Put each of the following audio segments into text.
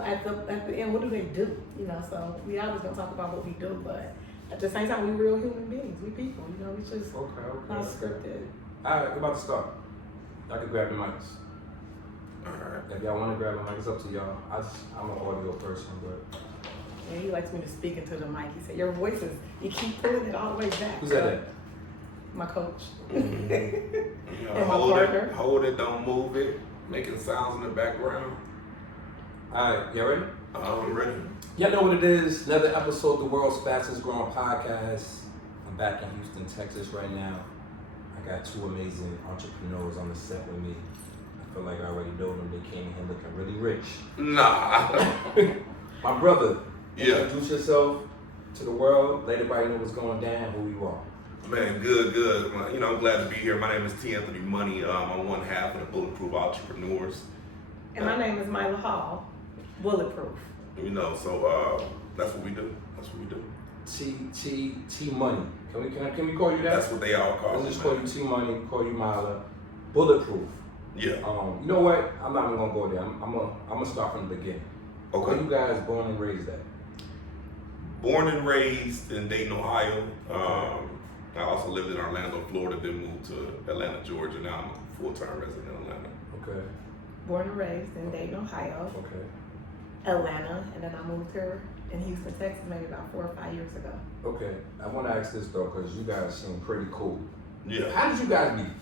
at the end, what do they do? You know, so we always gonna talk about what we do, but at the same time, we real human beings. We people. You know, we just not scripted. All right, we're about to start. Y'all can grab the mics. All right. If y'all want to grab the mic, it's up to y'all. I'm an audio person, but. Yeah, he likes me to speak into the mic. He said, your voice is, you keep pulling it all the way back. Who's that? My coach. Mm-hmm. And my partner. Hold it, don't move it, making sounds in the background. All right, y'all ready? I'm ready. Y'all know what it is. Another episode of the world's fastest growing podcast. I'm back in Houston, Texas right now. I got two amazing entrepreneurs on the set with me. I feel like I already know them. They came in here looking really rich. Nah. My brother, Yeah. introduce yourself to the world. Let everybody know what's going down, who you are. Man, good. You know, I'm glad to be here. My name is T. Anthony Money. I'm one half of the Bulletproof Entrepreneurs. And my name is Myla Hall, Bulletproof. You know, so that's what we do. T Money. Can we call you that? That's what they all call Let's me. just call you T Money, call you Myla. Bulletproof. Yeah. You know what? I'm not even gonna go there. I'm gonna start from the beginning. Okay. Where you guys born and raised at? Born and raised in Dayton, Ohio. I also lived in Orlando, Florida, then moved to Atlanta, Georgia. Now I'm a full-time resident in Atlanta. Okay. Born and raised in Dayton, Ohio. Okay. Atlanta, and then I moved here in Houston, Texas, maybe about 4 or 5 years ago. Okay. I want to ask this though, because you guys seem pretty cool. Yeah. How did you guys meet?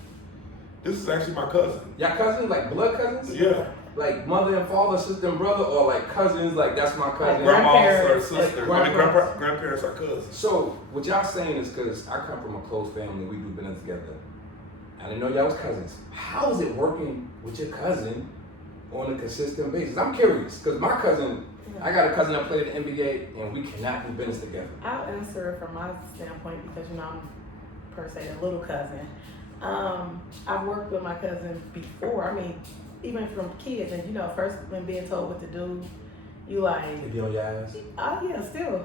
This is actually my cousin. Y'all cousins, like blood cousins? Yeah. Like mother and father, sister and brother, or like cousins? Like that's my cousin. Grandma's our Grandparents, sister. like Grandparents are cousins. So what y'all saying is because I come from a close family, we do business together. I didn't know y'all was cousins. How is it working with your cousin on a consistent basis? I'm curious because my cousin, I got a cousin that played in the NBA, and we cannot do business together. I'll answer it from my standpoint because, you know, I'm per se a little cousin. I've worked with my cousin before. I mean, even from kids, and you know, first when being told what to do, you like, They be on your ass. oh yeah, still.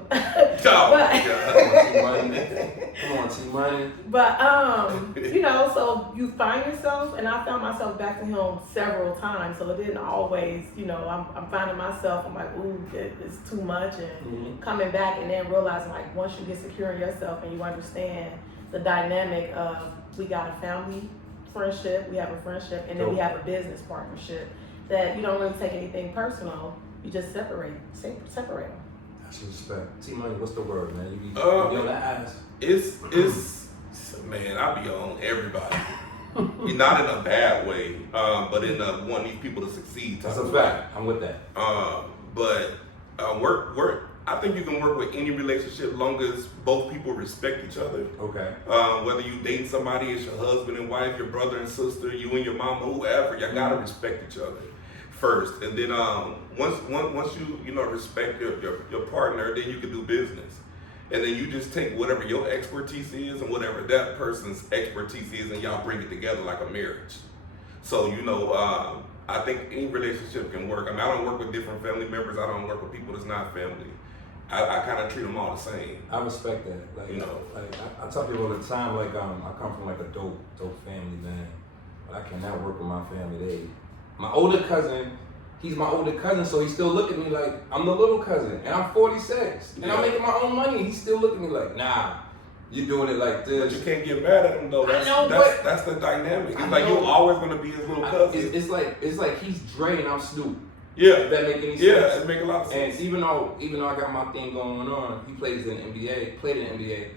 Come on, T-Money. But you know, so you find yourself, and I found myself back to him several times. So it didn't always, you know, I'm finding myself. I'm like, ooh, it's too much, and coming back, and then realizing like once you get secure in yourself and you understand the dynamic of we got a family friendship, we have a friendship, and then we have a business partnership that you don't really take anything personal. You just separate them. That's respect. T-Money, what's the word, man? You be on that ass. It's man, I be on everybody. Not in a bad way, but in want these people to succeed. That's a fact. I'm with that. But work. I think you can work with any relationship long as both people respect each other. Okay. Whether you date somebody, it's your husband and wife, your brother and sister, you and your mama, whoever, you gotta respect each other first. And then once you know respect your partner, then you can do business. And then you just take whatever your expertise is and whatever that person's expertise is, and y'all bring it together like a marriage. So you know, I think any relationship can work. I mean, I don't work with different family members. I don't work with people that's not family. I kind of treat them all the same. I respect that. Like, you know, like I tell people all the time, like I come from like a dope family, man. But I cannot work with my family. My older cousin, he's my older cousin, so he still look at me like I'm the little cousin, and I'm 46, and I'm making my own money. He still look at me like, nah, you're doing it like this. But you can't get mad at him though. That's the dynamic. It's like you're always gonna be his little cousin. It's like he's Dre and I'm Snoop. Yeah. If that make any sense. Yeah, it make a lot of sense. And even though I got my thing going on, he plays in the NBA, played in the NBA,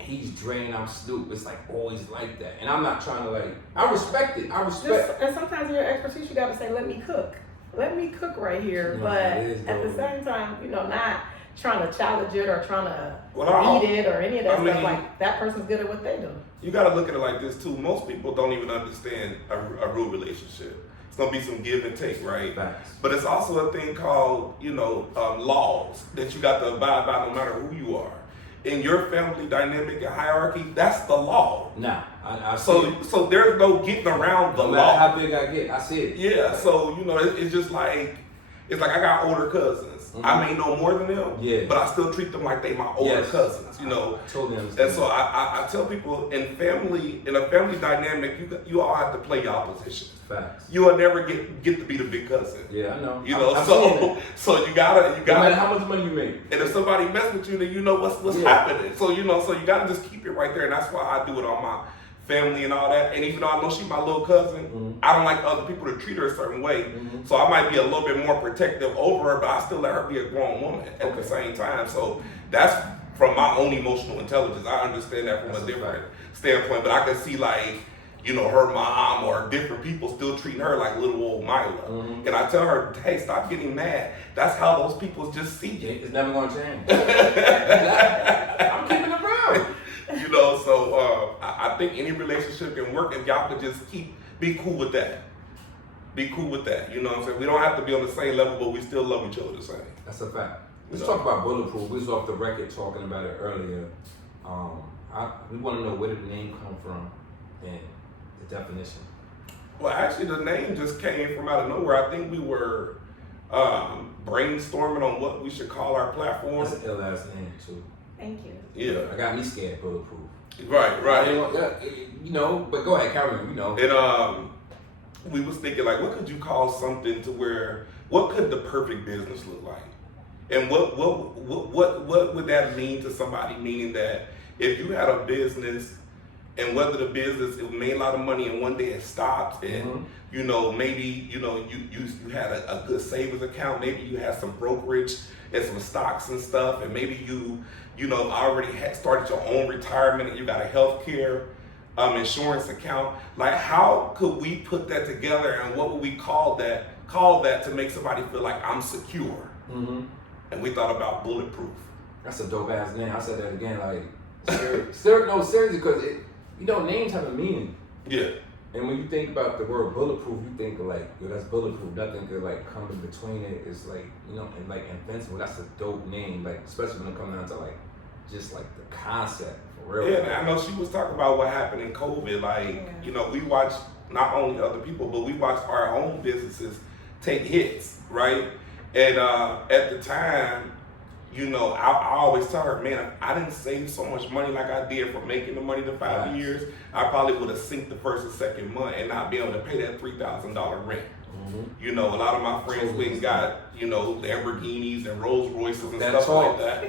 he's Dre and I'm Snoop. It's like always like that. And I'm not trying to like, I respect it. And sometimes in your expertise, you gotta say, let me cook. Let me cook right here. No, but at the same time, you know, not trying to challenge it or trying to eat it or any of that stuff. Like, that person's good at what they do. You gotta look at it like this too. Most people don't even understand a real relationship. It's gonna be some give and take, right? Facts. But it's also a thing called, you know, laws that you got to abide by no matter who you are. In your family dynamic and hierarchy, that's the law. Nah, I so there's no getting around the no law. matter how big I get, I see it. Yeah, so you know, it's just like It's like I got older cousins. I may know more than them, but I still treat them like they my older cousins, you know. I totally understand. And so I tell people in a family dynamic, you all have to play your position. Facts. You will never get to be the big cousin. Yeah, I know. You know, so you gotta. No matter how much money you make. And if somebody mess with you, then you know what's happening. So you know, so you gotta just keep it right there, and that's why I do it on my family and all that. And even though I know she's my little cousin, I don't like other people to treat her a certain way. So I might be a little bit more protective over her, but I still let her be a grown woman at the same time. So that's from my own emotional intelligence. I understand that from a different standpoint, but I can see like, you know, her mom or different people still treating her like little old Mila. And I tell her, hey, stop getting mad. That's how those people just see you. It's never gonna change. I'm keeping it real. You know, so I think any relationship can work if y'all could just be cool with that. Be cool with that. You know what I'm saying? We don't have to be on the same level, but we still love each other the same. That's a fact. Let's talk about Bulletproof. We was off the record talking about it earlier. We want to know where did the name come from and the definition. Well, actually, the name just came from out of nowhere. I think we were brainstorming on what we should call our platform. That's an ill-ass name, too. Thank you. Yeah. I got me scared, Bulletproof. Right. You know, but go ahead, Karen, you know. And we was thinking, like, what could you call something to where, what could the perfect business look like? And what would that mean to somebody? Meaning that if you had a business and whether the business it made a lot of money and one day it stopped and you know maybe you know you had a good savings account, maybe you had some brokerage and some stocks and stuff, and maybe you know already had started your own retirement and you got a healthcare insurance account. Like, how could we put that together and what would we call that to make somebody feel like I'm secure? And we thought about Bulletproof. That's a dope ass name. I said that again, like seriously, because you know, names have a meaning. Yeah. And when you think about the word bulletproof, you think of like, yo, that's bulletproof. Nothing could like come in between it. It's like, you know, and like invincible. That's a dope name. Like, especially when it comes down to like, just like the concept for real. Yeah, and I know she was talking about what happened in COVID. Like, you know, we watched not only other people, but we watched our own businesses take hits, right? And at the time, you know, I always tell her, man, if I didn't save so much money like I did for making the money the 5 years, I probably would have sinked the first and second month and not be able to pay that $3,000 rent. You know, a lot of my friends went and got, you know, Lamborghinis and Rolls Royces and stuff like that.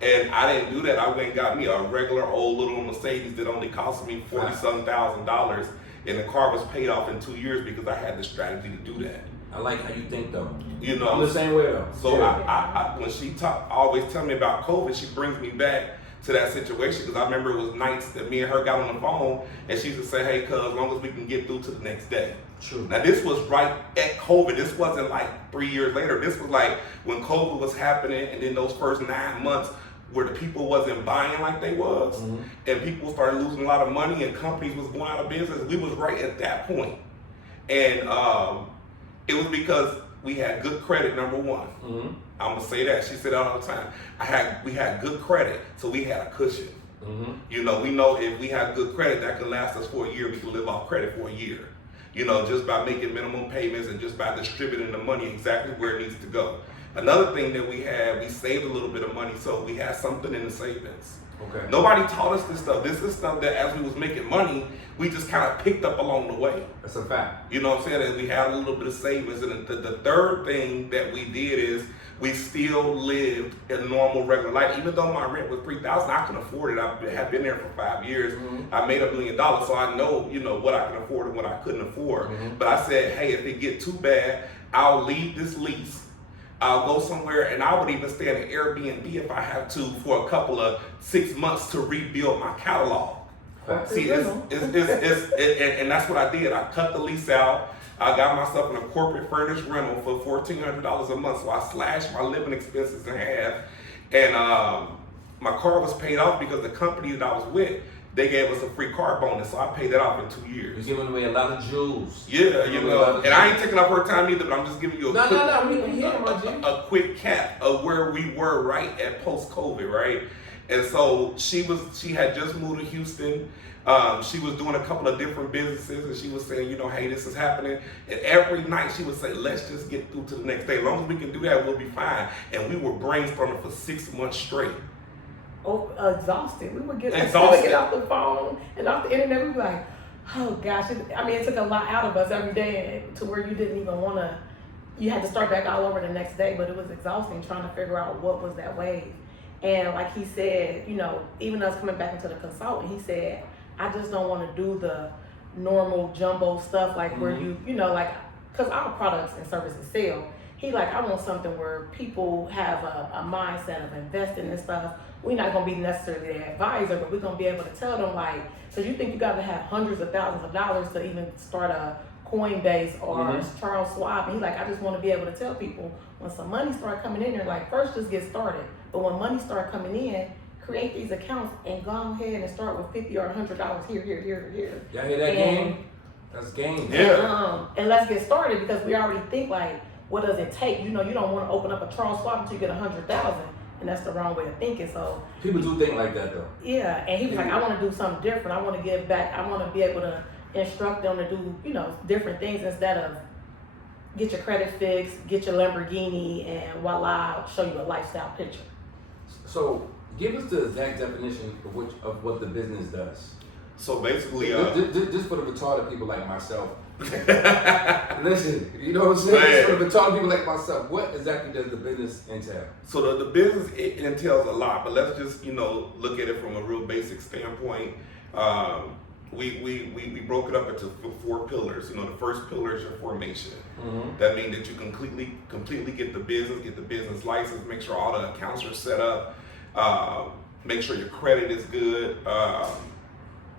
And I didn't do that. I went and got me a regular old little Mercedes that only cost me $40,000, and the car was paid off in 2 years because I had the strategy to do that. I like how you think though. You know, I'm the same way though. So I when she always tell me about COVID, she brings me back to that situation because I remember it was nights that me and her got on the phone and she would say, hey, cuz, as long as we can get through to the next day. True. Now this was right at COVID. This wasn't like 3 years later. This was like when COVID was happening and then those first 9 months where the people wasn't buying like they was and people started losing a lot of money and companies was going out of business. We was right at that point. And it was because we had good credit, number one. I'm gonna say that. She said that all the time. We had good credit, so we had a cushion. You know, we know if we had good credit, that could last us for a year. We could live off credit for a year. You know, just by making minimum payments and just by distributing the money exactly where it needs to go. Another thing that we had, we saved a little bit of money, so we had something in the savings. Okay. Nobody taught us this stuff. This is stuff that as we was making money, we just kind of picked up along the way. That's a fact. You know what I'm saying? And we had a little bit of savings. And the third thing that we did is we still lived a normal, regular life. Even though my rent was $3,000, I can afford it. I had been there for 5 years. I made $1 million, so I know, you know, what I can afford and what I couldn't afford. But I said, hey, if it get too bad, I'll leave this lease. I'll go somewhere, and I would even stay at an Airbnb if I have to for a couple of 6 months to rebuild my catalog. See, and that's what I did. I cut the lease out. I got myself in a corporate furnished rental for $1,400 a month, so I slashed my living expenses in half. And my car was paid off because the company that I was with, they gave us a free car bonus, so I paid that off in 2 years. You're giving away a lot of jewels. Yeah, you know, and I ain't taking up her time either, but I'm just giving you a quick cap of where we were right at post-COVID, right? And so she had just moved to Houston. She was doing a couple of different businesses, and she was saying, you know, hey, this is happening. And every night she would say, let's just get through to the next day. As long as we can do that, we'll be fine. And we were brainstorming for 6 months straight. Oh, exhausted. We would get off the phone and off the internet. We'd be like, oh gosh. It took a lot out of us every day to where you didn't even want to, you had to start back all over the next day, but it was exhausting trying to figure out what was that wave. And like he said, you know, even us coming back into the consultant, he said, I just don't want to do the normal jumbo stuff like where you know, like, because our products and services sell. He like, I want something where people have a mindset of investing in stuff. We're not going to be necessarily the advisor, but we're going to be able to tell them, like, because you think you got to have hundreds of thousands of dollars to even start a Coinbase or Charles Schwab. And he's like, I just want to be able to tell people when some money start coming in there, like, first just get started. But when money start coming in, create these accounts and go ahead and start with $50 or $100 here. Y'all hear that game? That's game. Yeah. And let's get started, because we already think like, what does it take? You know, you don't want to open up a Charles Schwab until you get 100,000, and that's the wrong way of thinking. So people do think like that though. Yeah, and he was like, I want to do something different. I want to give back. I want to be able to instruct them to do, you know, different things instead of get your credit fixed, get your Lamborghini, and voila, I'll show you a lifestyle picture. So give us the exact definition of what the business does. So basically, just for the retarded people like myself. Listen, you know what I'm saying? For the retarded people like myself, what exactly does the business entail? So the business, it entails a lot, but let's just, you know, look at it from a real basic standpoint. We broke it up into 4 pillars. You know, the first pillar is your formation. That means that you completely get the business license, make sure all the accounts are set up, make sure your credit is good.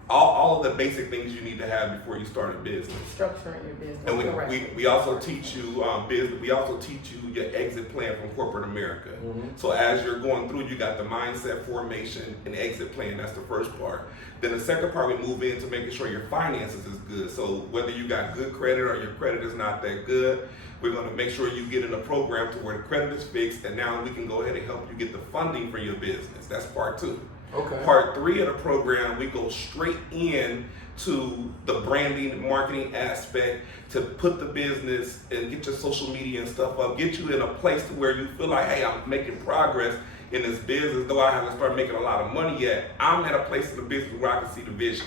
All of the basic things you need to have before you start a business. Structuring your business. And we also teach you business. We also teach you your exit plan from corporate America. So as you're going through, you got the mindset formation and exit plan. That's the first part. Then the second part, we move into making sure your finances is good. So whether you got good credit or your credit is not that good, we're going to make sure you get in a program to where the credit is fixed, and now we can go ahead and help you get the funding for your business. That's part 2. Okay. Part 3 of the program, we go straight in to the branding, marketing aspect to put the business and get your social media and stuff up, get you in a place to where you feel like, hey, I'm making progress in this business, though I haven't started making a lot of money yet. I'm at a place in the business where I can see the vision.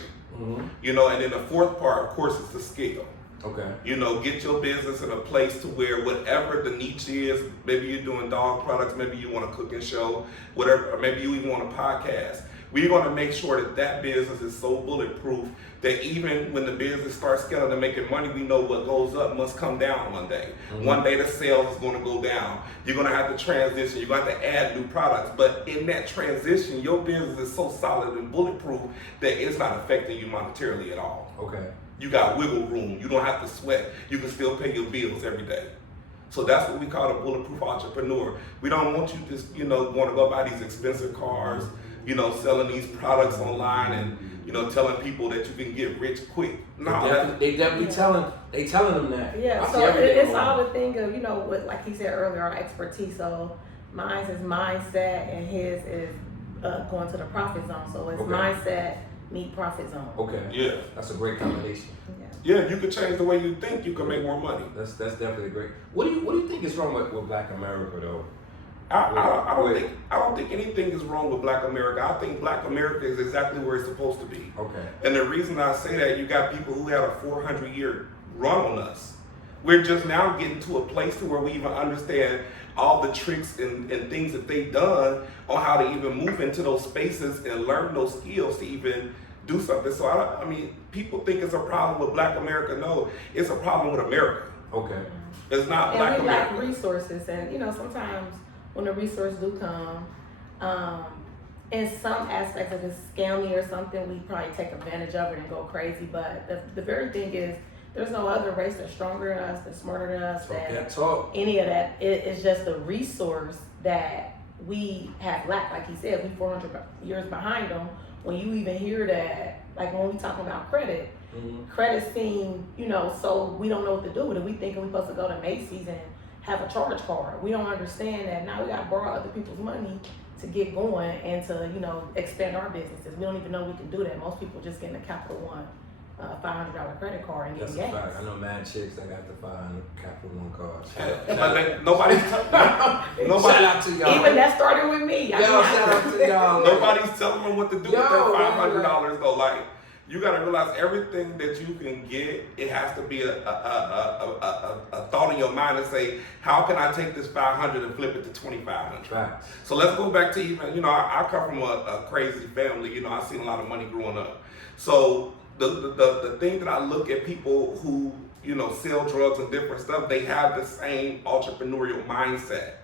You know, and then the fourth part, of course, is the scale. Okay. You know, get your business in a place to where whatever the niche is, maybe you're doing dog products, maybe you want a cooking show, whatever, or maybe you even want a podcast. We're going to make sure that that business is so bulletproof that even when the business starts scaling and making money, we know what goes up must come down one day. One day the sales is going to go down. You're going to have to transition. You're going to have to add new products. But in that transition, your business is so solid and bulletproof that it's not affecting you monetarily at all. Okay. You got wiggle room. You don't have to sweat. You can still pay your bills every day. So that's what we call a bulletproof entrepreneur. We don't want you to, you know, want to go buy these expensive cars, you know, selling these products online and, you know, telling people that you can get rich quick. No, they definitely telling them that. Yeah, so it's all the thing of, you know, what, like he said earlier, our expertise. So mine is mindset and his is going to the profit zone. So it's mindset meet profit zone. Okay. Yeah. That's a great combination. Yeah, you can change the way you think, you can make more money. That's definitely great. What do you think is wrong with Black America though? I don't think anything is wrong with Black America. I think Black America is exactly where it's supposed to be. Okay. And the reason I say that, you got people who had a 400-year run on us. We're just now getting to a place to where we even understand all the tricks and things that they've done on how to even move into those spaces and learn those skills to even do something. So I mean, people think it's a problem with Black America. No, it's a problem with America. Okay. It's not and Black we America. lack resources, and you know, sometimes when the resources do come, in some aspects if it's scammy or something, we probably take advantage of it and go crazy. But the very thing is, there's no other race that's stronger than us, that's smarter than us, any of that. It's just the resource that we have lacked. Like he said, we 400 years behind them. When you even hear that, like when we talk about credit, credit seem, you know, so we don't know what to do with it. We thinking we're supposed to go to Macy's and have a charge card. We don't understand that now we got to borrow other people's money to get going and to, you know, expand our businesses. We don't even know we can do that. Most people just get in a Capital One $500 credit card and get That's gas. a fact. I know mad chicks that got the Capital One cards. Nobody's Shout out to y'all. Even that started with me. Yo, shout out to y'all. Nobody's telling them what to do with that $500 though. Like, you gotta realize everything that you can get, it has to be a thought in your mind and say, how can I take this 500 and flip it to 2,500? Right. So let's go back to even, you know, I come from a crazy family. You know, I've seen a lot of money growing up. So the thing that I look at people who, you know, sell drugs and different stuff, they have the same entrepreneurial mindset.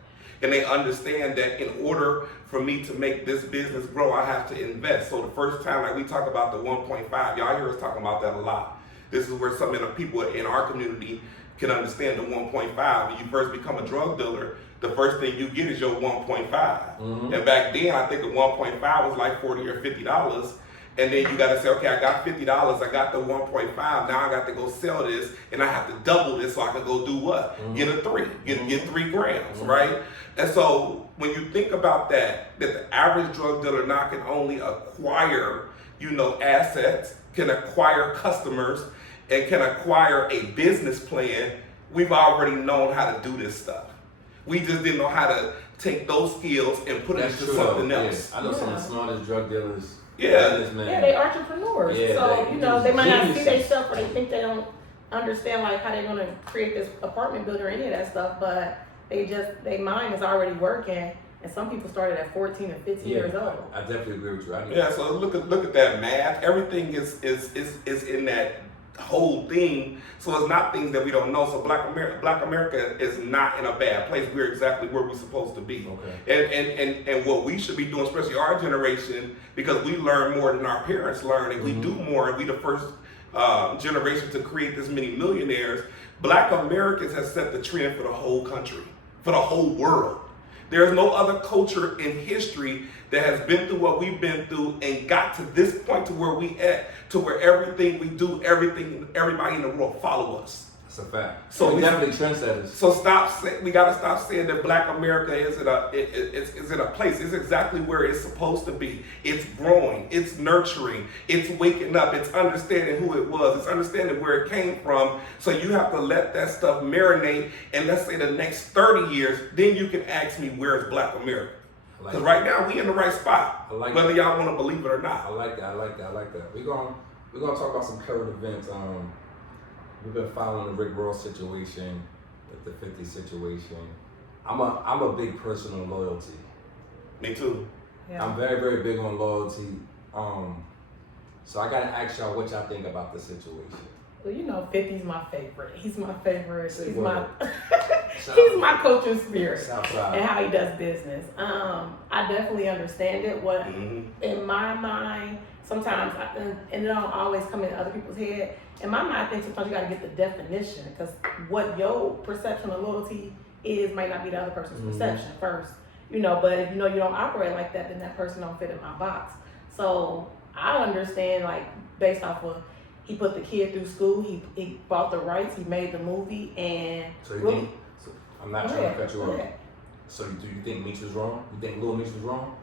And they understand that in order for me to make this business grow, I have to invest. So the first time, like we talk about the 1.5, y'all hear us talking about that a lot. This is where some of the people in our community can understand the 1.5. When you first become a drug dealer, the first thing you get is your 1.5. Mm-hmm. And back then, I think a 1.5 was like $40 or $50. And then you got to say, okay, I got $50, I got the 1.5, now I got to go sell this, and I have to double this so I can go do what? Mm-hmm. Get a 3, get 3 grams, mm-hmm. right? And so when you think about that the average drug dealer now can only acquire, you know, assets, can acquire customers, and can acquire a business plan, we've already known how to do this stuff. We just didn't know how to take those skills and put it into something else. Yeah. I know some of the smartest drug dealers. Yeah, they entrepreneurs. Yeah, so you know, they might not see their stuff, or they think they don't understand like how they're gonna create this apartment building or any of that stuff. But their mind is already working. And some people started at 14 and 15 years old. I definitely agree with you. Yeah, so look at that math. Everything is in that whole thing. So it's not things that we don't know. So Black America is not in a bad place. We're exactly where we're supposed to be. Okay. And what we should be doing, especially our generation, because we learn more than our parents learn, and we do more, and we the first generation to create this many millionaires. Black Americans have set the trend for the whole country, for the whole world. There's no other culture in history that has been through what we've been through and got to this point to where we at, to where everything we do, everybody in the world follow us. That's a fact. So we definitely trendsetters. So we gotta stop saying that Black America is in a place. It's exactly where it's supposed to be. It's growing, it's nurturing, it's waking up, it's understanding who it was, it's understanding where it came from. So you have to let that stuff marinate, and let's say the next 30 years, then you can ask me, where's Black America? Because right now we in the right spot, whether y'all want to believe it or not. I like that. We're gonna talk about some current events. We've been following the Rick Ross situation, with the 50 situation. I'm a big person on loyalty. Me too. Yeah. I'm very, very big on loyalty. So I gotta ask y'all what y'all think about the situation. Well, you know, 50's my favorite. He's my favorite. He's my coaching spirit and how he does business. I definitely understand it. What in my mind, sometimes, and it don't always come into other people's head. In my mind, I think sometimes you got to get the definition, because what your perception of loyalty is might not be the other person's perception first. You know, but if you know you don't operate like that, then that person don't fit in my box. So I understand, like, based off of, he put the kid through school, he bought the rights, he made the movie, and so you think, I'm not trying to cut you off. So do you think Meech was wrong? You think Lil Meech was wrong?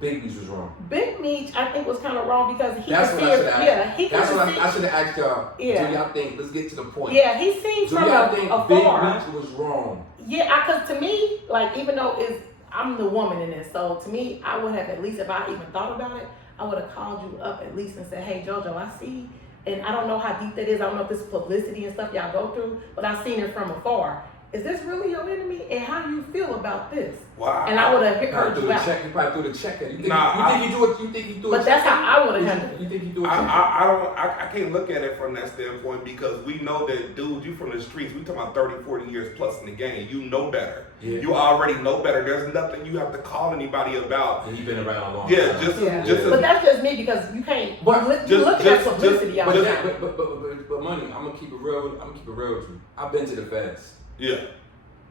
Big Meech was wrong. Big Meech, I think, was kind of wrong because he That's what I should have asked. That's what I should have asked y'all. Yeah. Do y'all think, let's get to the point. Yeah, he seems from y'all think afar. Big Meech was wrong? Yeah, because to me, like, even though I'm the woman in this, so to me, I would have, at least if I even thought about it, I would have called you up at least and said, hey, JoJo, I see, and I don't know how deep that is. I don't know if this is publicity and stuff y'all go through, but I've seen it from afar. Is this really your enemy? And how do you feel about this? Wow. And I would have heard you out. You probably threw the check at. You think you do it? But that's how I would have handled it. You think you do it? I can't look at it from that standpoint, because we know that, dude, you from the streets. We talking about 30, 40 years plus in the game. You know better. Yeah. You already know better. There's nothing you have to call anybody about. And you've been around a long time. Just but that's just me, because you can't. But you look at publicity out there. But money, I'm gonna keep it real. I'm gonna keep it real with you. I've been to the feds. Yeah.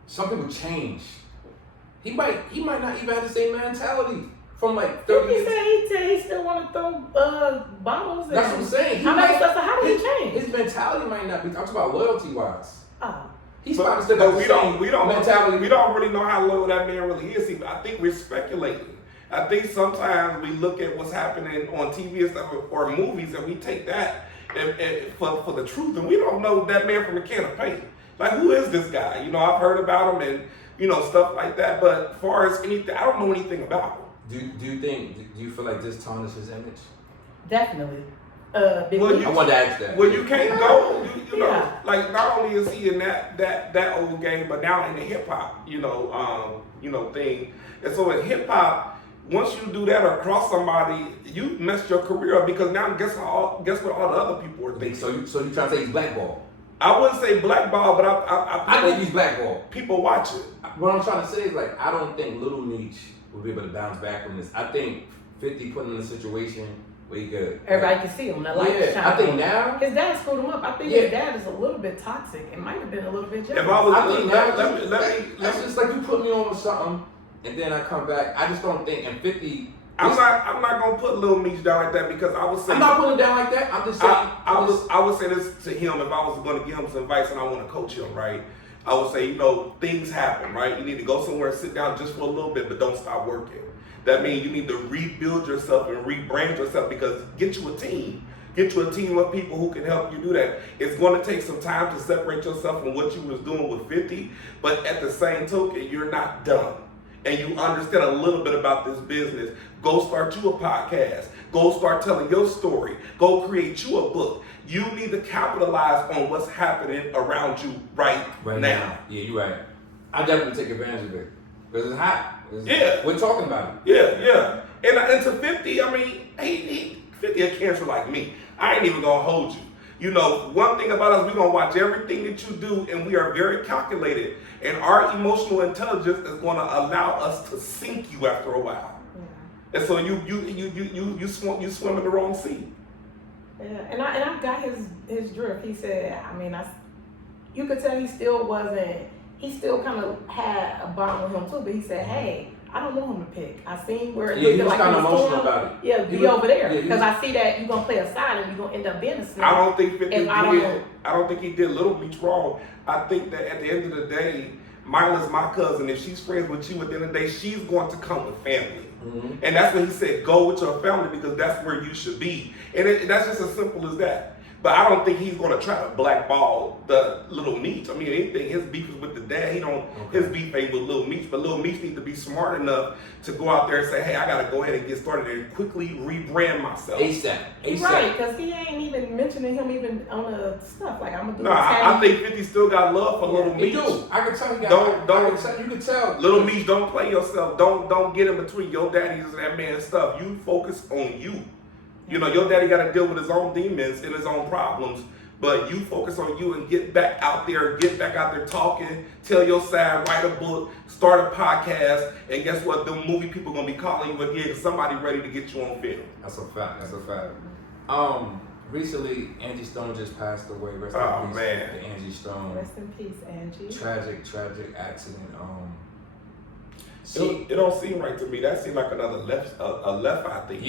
Some people change. He might not even have the same mentality from like 30 years. He said he still want to throw bottles. That's what I'm saying. How did he change? His mentality might not be. I'm talking about loyalty wise. Oh. He's probably still got the same mentality. We don't really know how loyal that man really is. I think we're speculating. I think sometimes we look at what's happening on TV and stuff or movies, and we take that and for the truth, and we don't know that man from a can of paint. Like, who is this guy? You know, I've heard about him and stuff like that. But as far as anything, I don't know anything about him. Do you feel like this tarnishes his image? Definitely. I wanted to ask that. Well, you can't go. You know, like not only is he in that old game, but now in the hip hop, thing. And so in hip hop, once you do that or cross somebody, you messed your career up because now guess what all the other people are thinking. So you trying to say he's blackballed? I wouldn't say blackball, but I think he's blackballed. People watch it. What I'm trying to say is, like, I don't think Little Meech will be able to bounce back from this. I think 50 put him in a situation where he could. Everybody can see him. I think now his dad screwed him up. I think his dad is a little bit toxic. It might have been a little bit jealous. That's just like you put me on with something, and then I come back. I just don't think. And 50. I'm not gonna put Lil Meech down like that because I would say I'm not putting him down like that. I'm just saying. I would say this to him if I was going to give him some advice and I want to coach him, right? I would say, things happen, right? You need to go somewhere and sit down just for a little bit, but don't stop working. That means you need to rebuild yourself and rebrand yourself because get you a team. Get you a team of people who can help you do that. It's going to take some time to separate yourself from what you was doing with 50, but at the same token, you're not done. And you understand a little bit about this business. Go start you a podcast. Go start telling your story. Go create you a book. You need to capitalize on what's happening around you right now. Yeah, you're right. I definitely take advantage of it because it's hot. We're talking about it. Yeah. And to 50, I mean, he 50 a cancer like me. I ain't even gonna hold you. One thing about us, we're gonna watch everything that you do, and we are very calculated. And our emotional intelligence is gonna allow us to sink you after a while. Yeah. And so you swim in the wrong sea. Yeah, and I got his drift. He said, you could tell he still kind of had a bond with him too, but he said, hey, I don't want him to pick. I seen where it he was like kind of emotional about it. Yeah, be over there because I see that you're gonna play a side and you're gonna end up being a snake. I don't think 50 did. I don't think he did Little Meech wrong. I think that at the end of the day, Mila's my cousin. If she's friends with you, at the end of the day, she's going to come with family. Mm-hmm. And that's when he said, go with your family because that's where you should be. And that's just as simple as that. But I don't think he's going to try to blackball the Little Meech. I mean, anything, his beef is with the dad. His beef ain't with Little Meech. But Little Meech needs to be smart enough to go out there and say, hey, I got to go ahead and get started and quickly rebrand myself. ASAP. Right, because he ain't even mentioning him even on the stuff. Like, I'm going to do I think 50 still got love for Little Meech. He do. I can tell you can tell. Little Meech, don't play yourself. Don't get in between your daddy's and that man's stuff. You focus on you. Your daddy got to deal with his own demons and his own problems, but you focus on you and get back out there talking, tell your side, write a book, start a podcast, and guess what? The movie people going to be calling you again because somebody ready to get you on film. That's a fact. Recently, Angie Stone just passed away. Rest in peace, man. Angie Stone. Rest in peace, Angie. Tragic accident. It don't seem right to me. That seemed like another left eye thing.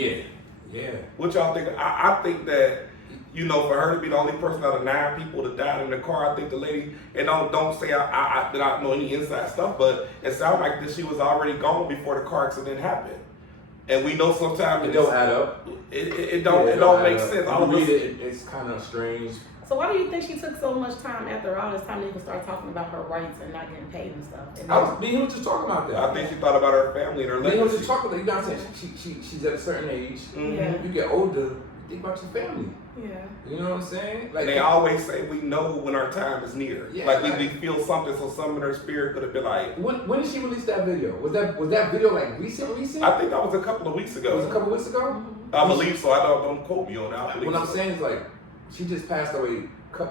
Yeah. What y'all think? I think that, for her to be the only person out of 9 people that died in the car, I think the lady, and don't say that I know any inside stuff, but it sounded like that she was already gone before the car accident happened. And we know sometimes it don't add up. It don't make sense. It's kind of strange. So why do you think she took so much time after all this time to even start talking about her rights and not getting paid and stuff? He was just talking about that. I think she thought about her family and her legacy. He was just talking about, you know what I'm saying? She's at a certain age. Mm-hmm. You get older, you think about your family. Yeah. You know what I'm saying? Like they always say, we know when our time is near. Yeah, like we feel something, so something in her spirit could have been like. When did she release that video? Was that video like recent? I think that was a couple of weeks ago. It was a couple of weeks ago? Mm-hmm. I believe so. I don't quote me on that. What I'm saying is like, she just passed away.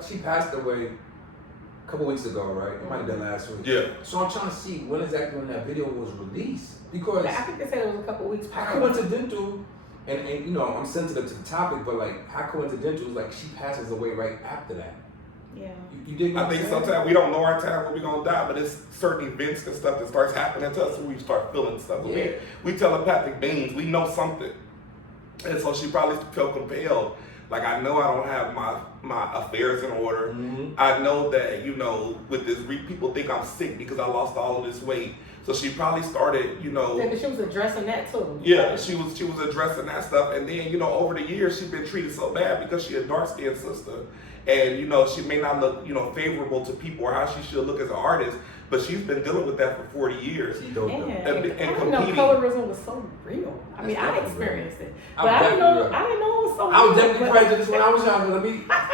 She passed away a couple weeks ago, right? It might have been last week. Yeah. So I'm trying to see when exactly when that video was released. Because I think they said it was a couple weeks how coincidental, and I'm sensitive to the topic, but like how coincidental is like she passes away right after that. Yeah. You dig what I think sometimes we don't know our time when we're gonna die, but it's certain events and stuff that starts happening to us when we start feeling stuff. We telepathic beings, we know something. And so she probably felt compelled. Like, I know I don't have my affairs in order. Mm-hmm. I know that, you know, with this, people think I'm sick because I lost all of this weight. So she probably started, you know. Yeah, but she was addressing that too. Yeah, she was addressing that stuff. And then, you know, over the years, she's been treated so bad because she's a dark-skinned sister. And, you know, she may not look, you know, favorable to people or how she should look as an artist. But she's been dealing with that for 40 years. She dope, And though. I didn't know colorism was so real. I mean, I experienced it, but I didn't know it was so real. I was definitely prejudiced when I was younger.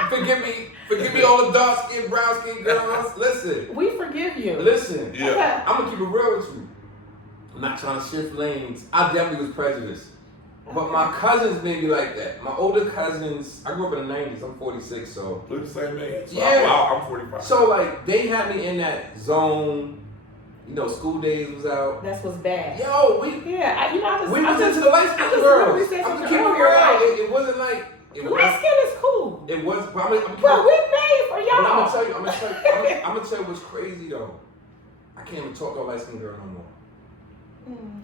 Forgive me all the dark skinned, brown skinned girls. Listen. We forgive you. Listen. Yeah. I'm gonna keep it real with you. I'm not trying to shift lanes. I definitely was prejudiced. But my cousins made me like that. My older cousins, I grew up in the 90s, I'm 46, so. We're the same age. So Yeah. I'm 45. So, like, they had me in that zone. You know, school days was out. That's what's bad. Yo, I just. we was into the light skin girls. Said I'm something keeping it earlier, real. like, It wasn't like. light skin is cool. It was, but I'm But we made for y'all. But I'm gonna tell you what's crazy though. I can't even talk to a light skinned girl no more.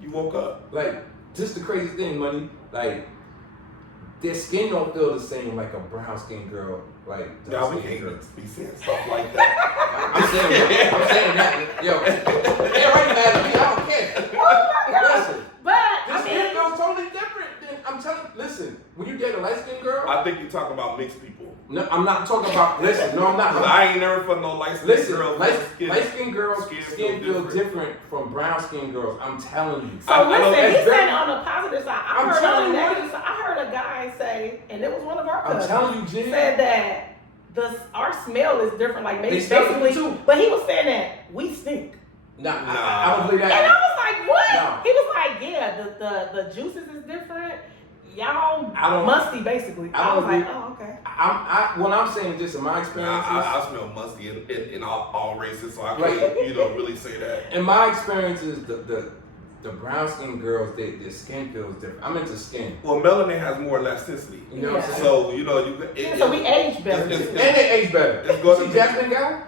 You woke up. Like, just the crazy thing, money. Like, their skin don't feel the same like a brown skinned girl. Like, Now we dark-skinned girl. can't be saying stuff like that. I'm saying that. Yo, they're right mad at me. I don't care. Oh my gosh. Listen, But this skin feels totally different. I'm telling you. Listen, when you date a light skinned girl, I think you're talking about mixed people. no, I'm not talking about. Listen, no, I'm not. I ain't never felt no light skinned Listen, girl. light skinned girls' skin skin feel feel different from brown skinned girls. I'm telling you. So I know listen, he that's said very- on the positive side. I I'm heard on telling the you. negative side. I heard a guy say, and it was one of our I'm cousins, telling you, Jen. said that our smell is different. Like maybe They smell basically, different too. but he was saying that we stink. Nah, I don't believe And I that. was like, what? No. He was like, yeah, the juices is different. Y'all I don't- musty, basically. I don't was like, agree. oh, okay. What I'm saying, just in my experiences, I smell musty in all races, so I Right. can't, really say that. in my experiences, the brown skinned girls, their skin feels different. I'm into skin. Well, melanin has more elasticity. You know what I'm Yeah. saying? So, So we age better. it's- And they age better. It's gonna See be- Jasmine guy?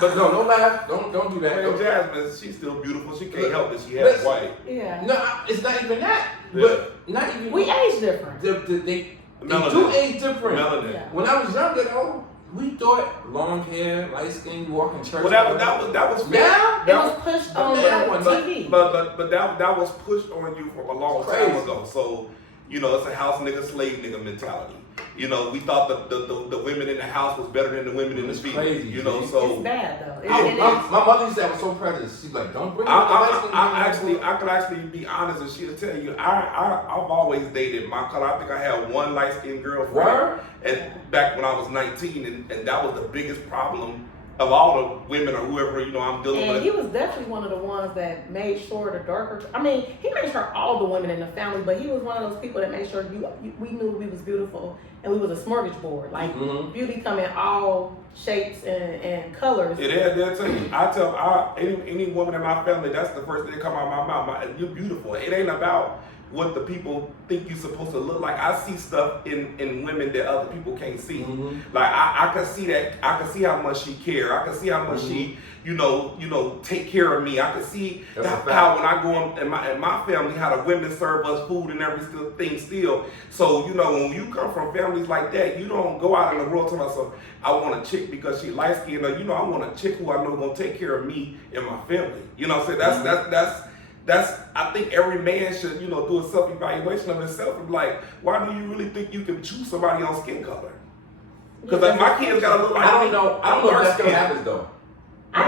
But no, don't laugh. Don't do that. Well, Jasmine, she's still beautiful. She can't help it. She has Listen. white. Yeah. No, it's not even that. Yeah. But not even. We age different. They Melanin. do age different. Melanin. Yeah. When I was younger, though, we thought long hair, light skin, you walk in church. Well, that was fair. Now, It was pushed on now, TV. But that was pushed on you from a long time Crazy. ago. So, it's a house nigga, slave nigga mentality. We thought the women in the house was better than the women in the It's street. crazy, So It's bad though. my mother used to have so prejudiced. She's like, don't bring up the light skin. I could actually be honest, and she'll tell you, I've always dated my color. I think I had one light skinned girlfriend, Word? and back when I was 19, and that was the biggest problem of all the women or whoever I'm dealing And with. he was definitely one of the ones that made sure the darker. I mean, he made sure all the women in the family, but he was one of those people that made sure we knew we was beautiful and we was a smorgasbord. Like beauty come in all shapes and colors. They'll tell you. I tell any woman in my family, that's the first thing that come out of my mouth. You're beautiful. It ain't about what the people think you're supposed to look like. I see stuff in women that other people can't see. Like I can see that. I can see how much she care. I can see how much she, take care of me. I can see how when I go in my family, how the women serve us food and everything still. So when you come from families like that, you don't go out in the world telling myself, I want a chick because she light skinned, or I want a chick who I know gonna take care of me and my family. You know what I'm saying? That's I think every man should, do a self-evaluation of himself and be like, why do you really think you can choose somebody on skin color? Because my kids gotta look like I me. don't know if that still happens though. I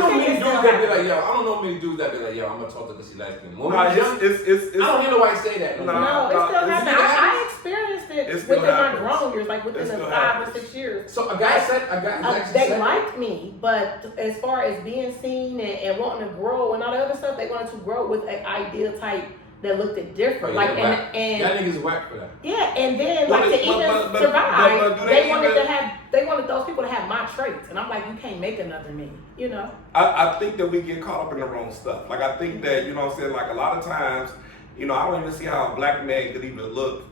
don't know many dudes that be like, yo, I don't know many dudes that be like, yo, I'm gonna talk to this light skin. I don't hear nobody say that. No, it still happens. I experienced it within my grown years, like within the 5 or 6 years. So a guy actually they said liked me, but as far as being seen and wanting to grow and all the other stuff, they wanted to grow with an ideal type that looked at different. Like, and that nigga's whack for that. yeah, and then But like to even but survive, do they wanted those people to have my traits, and I'm like, you can't make another me, I think that we get caught up in the wrong stuff. Like I think that, what I'm saying, like a lot of times, I don't even see how a black man could even look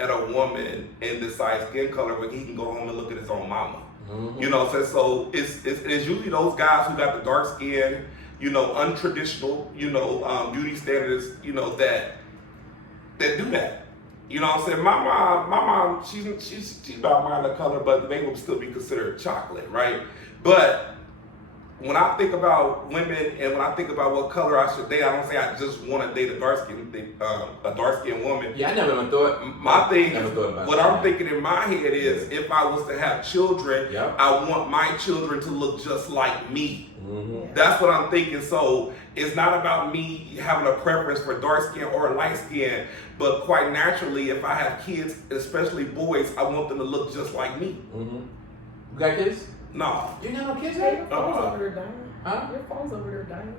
at a woman and decide skin color when he can go home and look at his own mama. You know what I'm saying? So it's usually those guys who got the dark skin, untraditional, beauty standards, that do that. You know what I'm saying? My mom, she's about mine the color, but they will still be considered chocolate, right? But when I think about women and when I think about what color I should date, I don't say I just want to date a dark skinned woman. Yeah, I never even thought. My thing, never thought about what that. I'm thinking in my head is, if I was to have children, Yep. I want my children to look just like me. Mm-hmm. That's what I'm thinking. So it's not about me having a preference for dark skin or light skin, but quite naturally, if I have kids, especially boys, I want them to look just like me. Mm-hmm. You got kids? No. You not no kids Hey, yet? your phone's over there dying. Huh? Your phone's over there dying.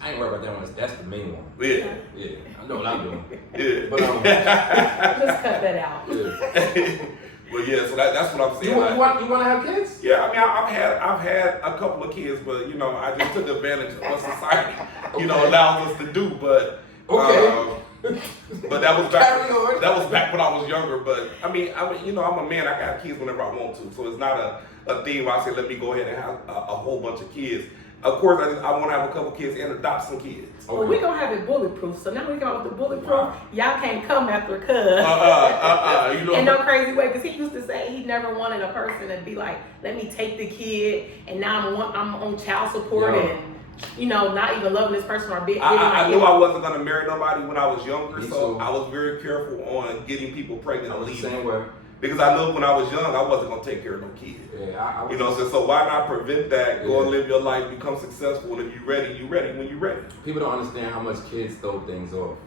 I ain't worried about that one. That's the main one. Yeah. Yeah, I know what I'm doing. Yeah. But Just cut that out. yeah. Well, yeah. So that's what I'm saying. You want to have kids? Yeah, I mean, I've had a couple of kids, but you know, I just took advantage of what society, allows us to do. But but that was back. Carry on. That was back when I was younger. But I mean, you know, I'm a man. I can have kids whenever I want to. So it's not a thing where I say, let me go ahead and have a whole bunch of kids. Of course, I want to have a couple kids and adopt some kids. Well, we're going to have it bulletproof. So now we come out with the bulletproof. Wow. Y'all can't come after cuz. You know. In no crazy way. Because he used to say he never wanted a person to be like, let me take the kid. And now I'm on child support Yeah. and, you know, not even loving this person or being. I knew I wasn't going to marry nobody when I was younger. Me So too. I was very careful on getting people pregnant I and was the leaving. same way. Because I knew when I was young, I wasn't going to take care of no kids. Yeah, I was. You know, so why not prevent that? Go Yeah. and live your life, become successful, and if you're ready, you're ready when you're ready. People don't understand how much kids throw things off.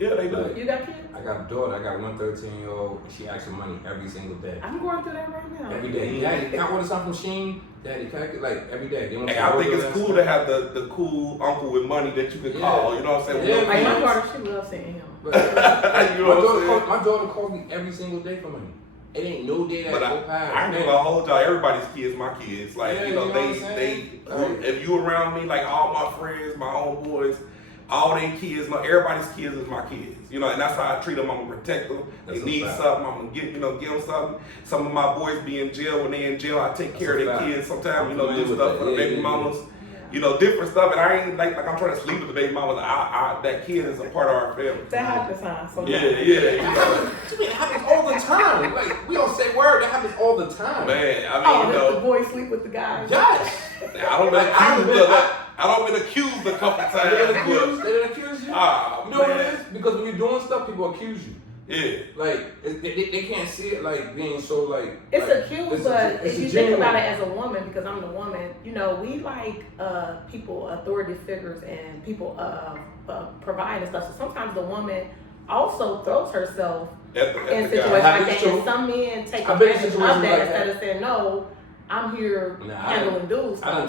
Yeah, they do. Like, You got kids? I got a daughter. I got one 13-year-old. And she asks for money every single day. I'm going through that right now. Every day. Daddy, can I order something from Shein? Daddy, can I get like every day? They want Hey, to I think order it's that cool stuff. to have the cool uncle with money that you can Yeah. call. You know what I'm saying? Yeah, With Like no my kids. daughter, she loves seeing him. But, You know what I'm saying? my daughter calls me every single day for money. It ain't no day that But go past. I ain't gonna hold y'all. Everybody's kids, my kids. Like Yeah, you know, you know what I'm saying? if you around me, like all my friends, my own boys, all their kids, everybody's kids is my kids. You know, and that's how I treat them. I'm gonna protect them. That's They a need fact. something. I'm gonna give them something. Some of my boys be in jail. When they in jail, I take care of a their fact. kids. Sometimes I'm you know, do familiar with stuff that. for the Yeah, baby yeah, mamas. Yeah. You know, different stuff. And I ain't like I'm trying to sleep with the baby mamas. That kid is a part of our family. That happens, huh? So Yeah. You know, It happens all the time. Like, we don't say word. That happens all the time. man. I Oh, mean, you does the know, boy sleep with the guys? Yes. I don't been accused. I don't been accused a couple times. They didn't but- accuse, they didn't accuse you? Ah, You know what man. it is? Because when you're doing stuff, people accuse you. Yeah. Like, they can't see it like being so like. It's like, accused, but it's if you a think genuine- about it as a woman, because I'm the woman, you know, we like people, authority figures, and people provide and stuff. So sometimes the woman also throws herself in situations guy. like Happens that. too. And some men take I've been in advantage of situations that like instead that. of saying, no, I'm here Nah, handling dudes. I done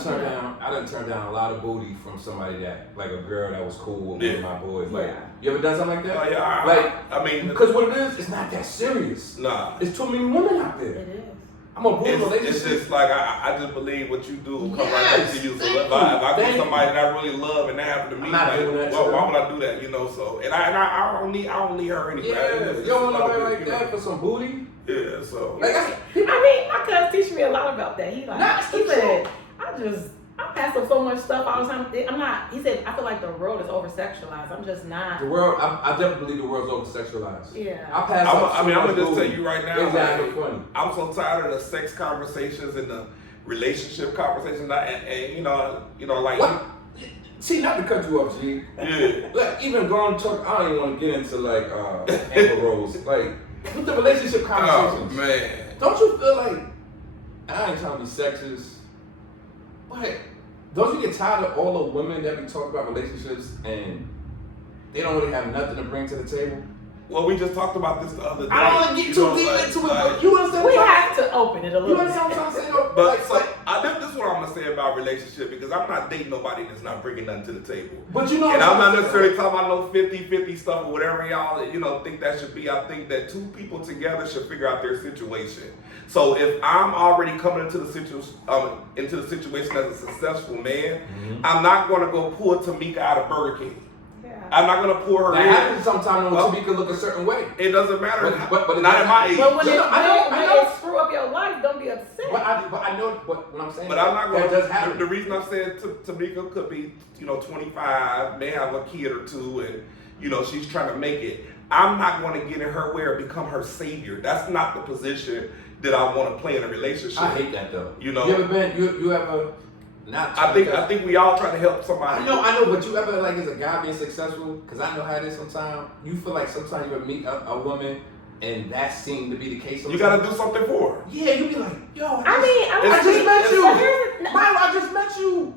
turned down a lot of booty from somebody that, like a girl that was cool with one of my boys. Like, Yeah. you ever done something like that? Oh, yeah, Like, I mean, because what it is, it's not that serious. nah. There's too many women out It there. is. I'm a bull It's relationship. just like I just believe what you do come right Yes, back to you. So thank if I you. get Thank somebody that I really love and that happened to me, I'm not like, doing that well, to why them. would I do that? You know, so and I don't need her anyway. Yeah, It's you don't just want other nobody people, like that for some booty. Yeah, so Like, I mean, my cousin teach me a lot about that. He like, Nah, he said, I pass up so much stuff all the time. I'm not. He said, I feel like the world is over sexualized. I'm just not. The world, I definitely believe the world's over sexualized. Yeah. I pass up I'm so gonna much just tell booty. you right now. Exactly, like, funny. I'm so tired of the sex conversations and the relationship conversations, and you know, like What? See, not to cut you off, G. yeah. Like, even going to talk, I don't even want to get into like Amber Rose. Like, with the relationship Oh conversations. man. Don't you feel like, I ain't trying to be sexist, but don't you get tired of all the women that be talking about relationships and they don't really have nothing to bring to the table? Well, we just talked about this the other day. I don't want to get you too know, deep like- into it, like- but you understand We what I'm have to open it a You little understand bit. what I'm trying to say? though? But Like, so this is what I'm gonna say about relationship because I'm not dating nobody that's not bringing nothing to the table. but you know, And what I'm not saying? necessarily talking about no 50-50 stuff or whatever y'all think that should be. I think that two people together should figure out their situation. So if I'm already coming into the situation as a successful man, I'm not gonna go pull Tamika out of Burger King. Yeah. I'm not gonna pour her That in. happens sometimes when Well, Tamika look a certain way. It doesn't matter. But it not at my age. But when No, it, no, I know, when I know. it screw up your life, don't be upset. But I know what I'm saying. But I'm not that does going. happen. The reason I'm saying Tamika could be, 25, may have a kid or two, and she's trying to make it. I'm not going to get in her way or become her savior. That's not the position that I want to play in a relationship. I hate that though. You know, you ever been? You ever? Not. I think we all try to help somebody. I know, but you ever like as a guy being successful? Because I know how it is sometimes. You feel like sometimes you meet a woman and that seemed to be the case. You gotta do something for her. Yeah, you be like, yo, I just met you. But I just met you.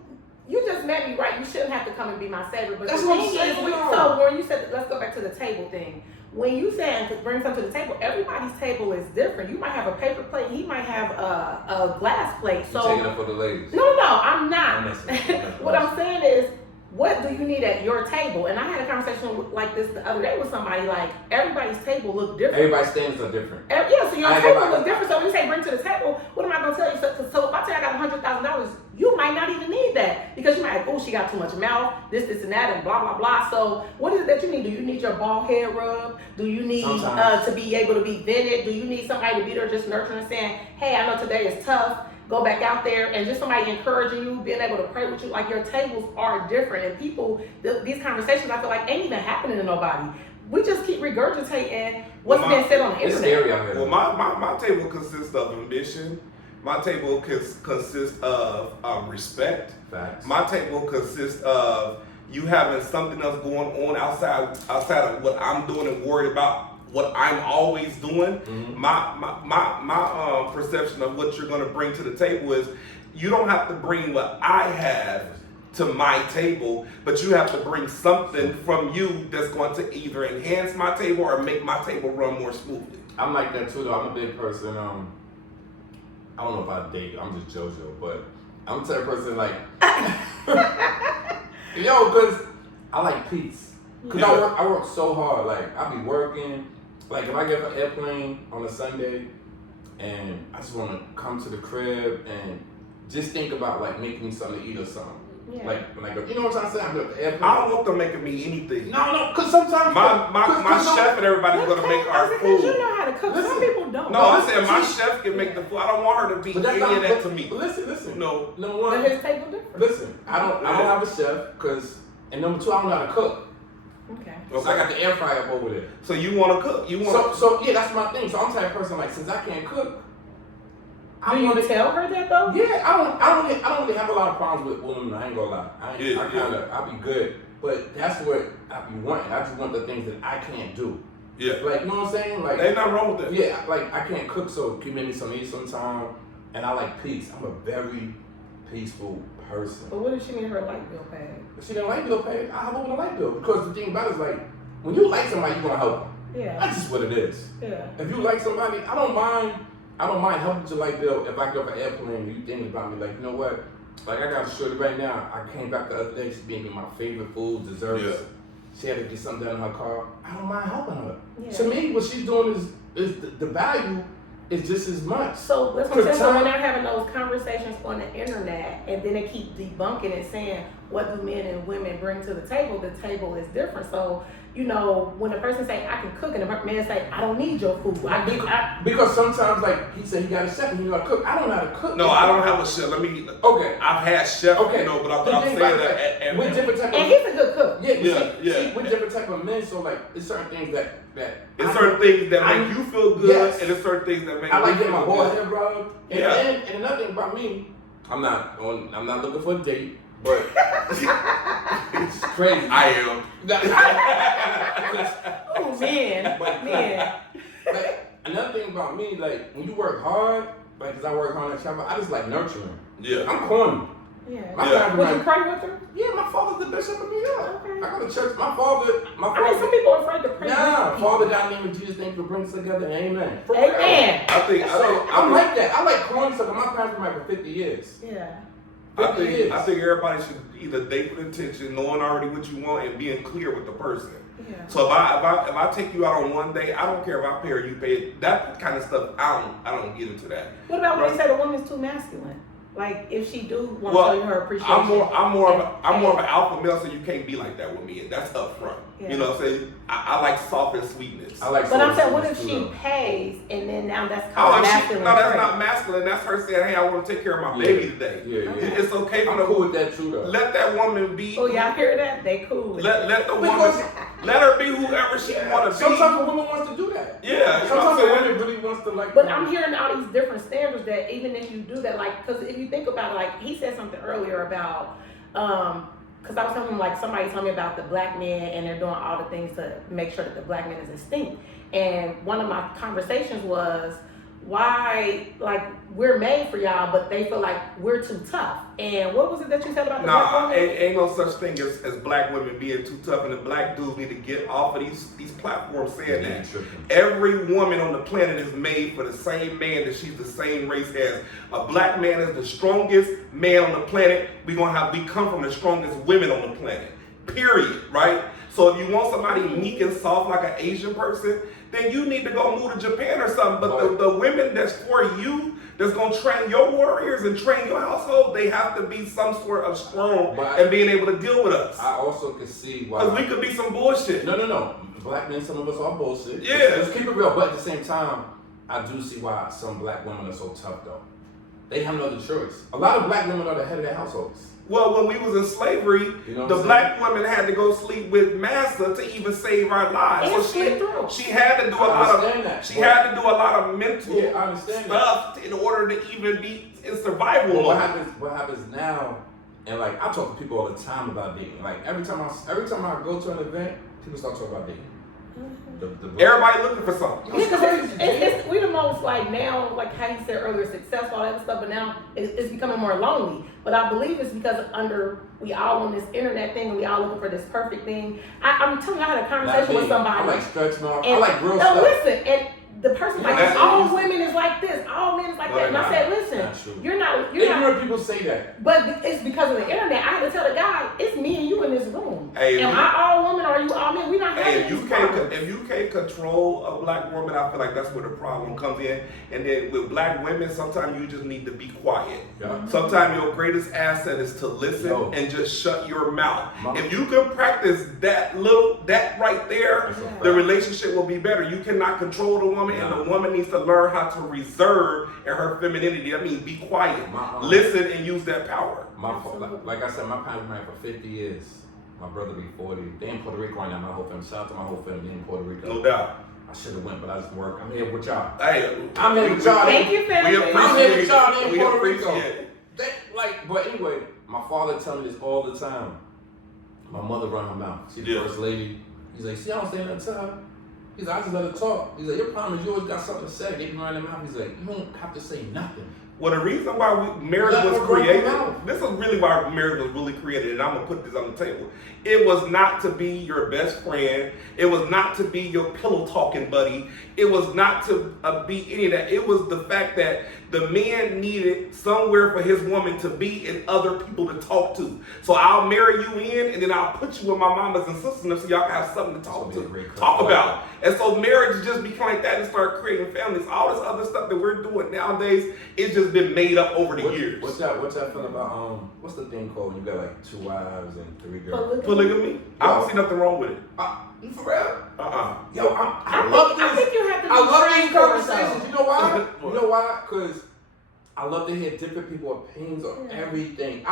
You just met me, right? You shouldn't have to come and be my savior. But That's the what thing I'm saying, is, no. so when you said, let's go back to the table thing. When you say to bring something to the table, everybody's table is different. You might have a paper plate. He might have a glass plate. So You're taking it for the ladies. No, I'm not. I'm What I'm saying is, what do you need at your table? And I had a conversation like this the other day with somebody. Like everybody's table look different. Everybody's standards are different. Yeah, so your table looks different. So when you say bring to the table, what am I gonna tell you? So if I tell you I got $100,000, you might not even need that because you might like, oh, she got too much mouth, this and that, and blah blah blah. So what is it that you need? Do you need your bald head rubbed? Do you need to be able to be vented? Do you need somebody to be there just nurturing and saying, hey, I know today is tough. Go back out there, and just somebody encouraging you, being able to pray with you. Like your tables are different, and people, these conversations, I feel like ain't even happening to nobody. We just keep regurgitating what's been said on the internet. Scary out here. Well, my table consists of ambition. My table consists of respect. Facts. My table consists of you having something else going on outside of what I'm doing and worried about what I'm always doing. Mm-hmm. My perception of what you're going to bring to the table is you don't have to bring what I have to my table, but you have to bring something from you that's going to either enhance my table or make my table run more smoothly. I'm like that too, though. I'm a big person. I don't know if I date. I'm just JoJo, but I'm the type of person like, because I like peace. Because I work so hard. Like I be working. Like if I get an airplane on a Sunday, and I just want to come to the crib and just think about like making me something to eat or something. Yeah. Like you know what I'm trying to say? I'm at the airplane. I don't want them making me anything. No, because sometimes my chef and everybody's gonna make our food. You know how to cook. Some people don't. No, I said my chef can make the food. I don't want her to be any of that to me. Listen. No. Number one. But his table different. Listen, I don't have a chef because, and number two, I don't know how to cook. Okay. So I got the air fryer up over there. So you want to cook? So yeah, that's my thing. So I'm the type of person like since I can't cook. Do you tell her that though? Yeah, I don't really have a lot of problems with women. I ain't gonna lie. I'll be good. But that's what I be wanting. I just want the things that I can't do. Yeah. Like, you know what I'm saying? Like, ain't nothing wrong with that. Yeah, like I can't cook, so can you make me some eat sometime? And I like peace. I'm a very peaceful person. But what if she need her light bill paid? If she didn't light bill paid, I help her with a light bill. Because the thing about it is like, when you like somebody, you're gonna help them. Yeah. That's just what it is. Yeah. If you like somebody, I don't mind helping with your light bill if I get off an airplane and you think about me, like, you know what? Like, I got a shorty right now. I came back the other day, she gave me my favorite foods, desserts. Yeah. She had to get something done in her car. I don't mind helping her. Yeah. To me, what she's doing is the value is just as much. So that's what I'm saying. So when they're having those conversations on the internet and then they keep debunking and saying, what do men and women bring to the table is different. So, you know, when a person say, I can cook, and a man say, I don't need your food. Because sometimes, like, he said he got a chef and he got to cook. I don't know how to cook. No, I don't have a chef. Okay. I've had chef, okay. You know, but I'm saying that. And with different type of... And he's a good cook. Yeah. With different type of men, so, like, it's certain things that it's certain things that make you feel good, yes. and it's certain things that make I like me getting my feel bald good. head rubbed. And another thing about me, I'm not looking for a date, but it's crazy. I am. Oh man. Like, another thing about me, like when you work hard, like because I work hard at travel, I just like nurturing. Yeah. I'm corny. Yeah. Would you pray with her? Yeah, my father's the bishop of New York. Okay. I go to church. My father. I mean, some people are afraid to pray. Nah, Father down there in Jesus' name to bring us together. Amen. Amen. I'm like that. I like corny stuff. My parents been married for 50 years. Yeah. I think everybody should either date with intention, knowing already what you want, and being clear with the person. Yeah. So if I take you out on one day, I don't care if I pay or you pay. That kind of stuff, I don't get into that. What about when they say the woman's too masculine? Like if she do want to show you her appreciation. I'm more of an alpha male, so you can't be like that with me. And that's up front. Yeah. You know what I'm saying? I like soft and sweetness. But I'm saying, what if she pays and then now that's called masculine? No, that's not masculine. That's her saying, "Hey, I want to take care of my baby today." Yeah. It's okay for I'm cool with that too, though. Let that woman be. Oh, y'all hear that? They cool with let the woman. Let her be whoever she want to be. Sometimes a woman wants to do that. Yeah. Sometimes a woman really wants to like. But I'm hearing all these different standards that even if you do that, like, because if you think about it, like he said something earlier about, because I was telling him like somebody told me about the black man and they're doing all the things to make sure that the black man is extinct. And one of my conversations was, why, like, we're made for y'all, but they feel like we're too tough. And what was it that you said about the black woman? Ain't no such thing as black women being too tough, and the black dudes need to get off of these platforms saying that. Every woman on the planet is made for the same man that she's the same race as. A black man is the strongest man on the planet. We come from the strongest women on the planet. Period, right? So if you want somebody meek and soft like an Asian person, then you need to go move to Japan or something. But the women that's for you, that's gonna train your warriors and train your household, they have to be some sort of strong and being able to deal with us. I also can see why. Because we could be some bullshit. No. Black men, some of us are bullshit. Yeah. Let's keep it real. But at the same time, I do see why some black women are so tough though. They have no other choice. A lot of black women are the head of their households. Well, when we was in slavery, the black women had to go sleep with massa to even save our lives. So she had to do a lot of mental stuff in order to even be in survival mode. What happens now? And like I talk to people all the time about dating. Like every time I go to an event, people start talking about dating. Everybody looking for something. Yeah, because we the most like now, like how you said earlier, successful, all that stuff, but now it's becoming more lonely. But I believe it's because we all on this internet thing and we all looking for this perfect thing. I'm telling you, I had a conversation with somebody. I like stretch marks. I like real stuff. No, listen, and the person like all women is like this, all men is like that. And I said, listen, you're not. Ignorant people say that. But it's because of the internet. I had to tell the guy, it's me and you in this room. Hey, am I all woman or are you all men? We not having if you can't control a black woman, I feel like that's where the problem comes in. And then with black women, sometimes you just need to be quiet. Yeah. Sometimes your greatest asset is to listen and just shut your mouth. If you can practice that right there, the relationship will be better. You cannot control the woman, and the woman needs to learn how to reserve in her femininity. That means be quiet, listen, and use that power. Like I said, my parents been married for 50 years. My brother be 40. They in Puerto Rico right now. My whole family. Shout out to my whole family in Puerto Rico. No doubt. I should have went, but I just work. I'm here with y'all. Hey, I'm here with y'all. Thank you, family. I'm here with y'all in Puerto Rico. But anyway, my father tell me this all the time. My mother run her mouth. She's the first lady. He's like, see, I don't say nothing to her. He's like, I just let her talk. He's like, your problem is you always got something to say. They can run their mouth. He's like, you don't have to say nothing. Well, the reason why marriage was created, this is really why marriage was really created, and I'm going to put this on the table. It was not to be your best friend. It was not to be your pillow talking buddy. It was not to be any of that. It was the fact that the man needed somewhere for his woman to be and other people to talk to. So I'll marry you in, and then I'll put you with my mamas and sisters so y'all can have something to talk about. And so marriage just became like that and start creating families. All this other stuff that we're doing nowadays, it's just been made up over the years. What's that feel about, what's the thing called when you got like 2 wives and 3 girls? Polygamy? I don't see nothing wrong with it. You for real? Yo, I love this. I think you have to be these conversations. You know why? You know why? Because I love to hear different people's opinions on everything.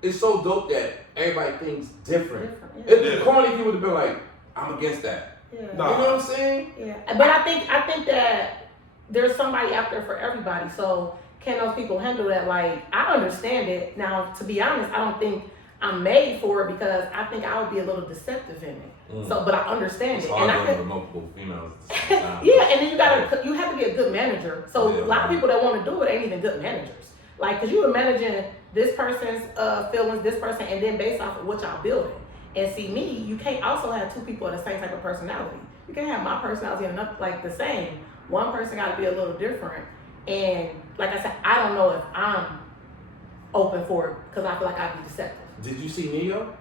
It's so dope that everybody thinks different. It's corny people to be like, I'm against that. Yeah. You know what I'm saying? Yeah. But I think that there's somebody out there for everybody. So can those people handle that? Like, I understand it. Now, to be honest, I don't think I'm made for it because I think I would be a little deceptive in it. So, but I understand it. And I can multiple females. Yeah, and then you have to be a good manager. So a lot of people that want to do it ain't even good managers. Like, cause you are managing this person's feelings, this person, and then based off of what y'all building. And see, me, you can't also have 2 people of the same type of personality. You can't have my personality and enough like the same. One person got to be a little different. And like I said, I don't know if I'm open for it because I feel like I'd be deceptive. Did you see Neo?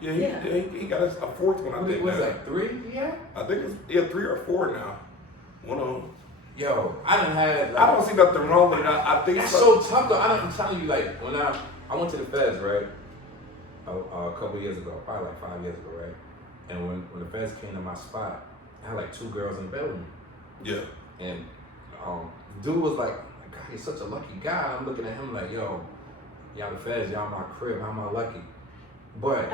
Yeah, he got a 4th one. I think. Was like 3? Yeah. I think it's 3 or 4 now. One of them. Yo, I done had. I don't see nothing wrong with it. I think it's so tough though. I'm telling you, like when I went to the feds, right? A couple years ago, probably like 5 years ago, right? And when the feds came to my spot, I had like 2 girls in the bed with me. Yeah. And dude was like, God, he's such a lucky guy. I'm looking at him like, yo, y'all the feds, y'all my crib, how am I lucky? But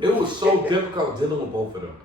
it was so difficult dealing with both of them.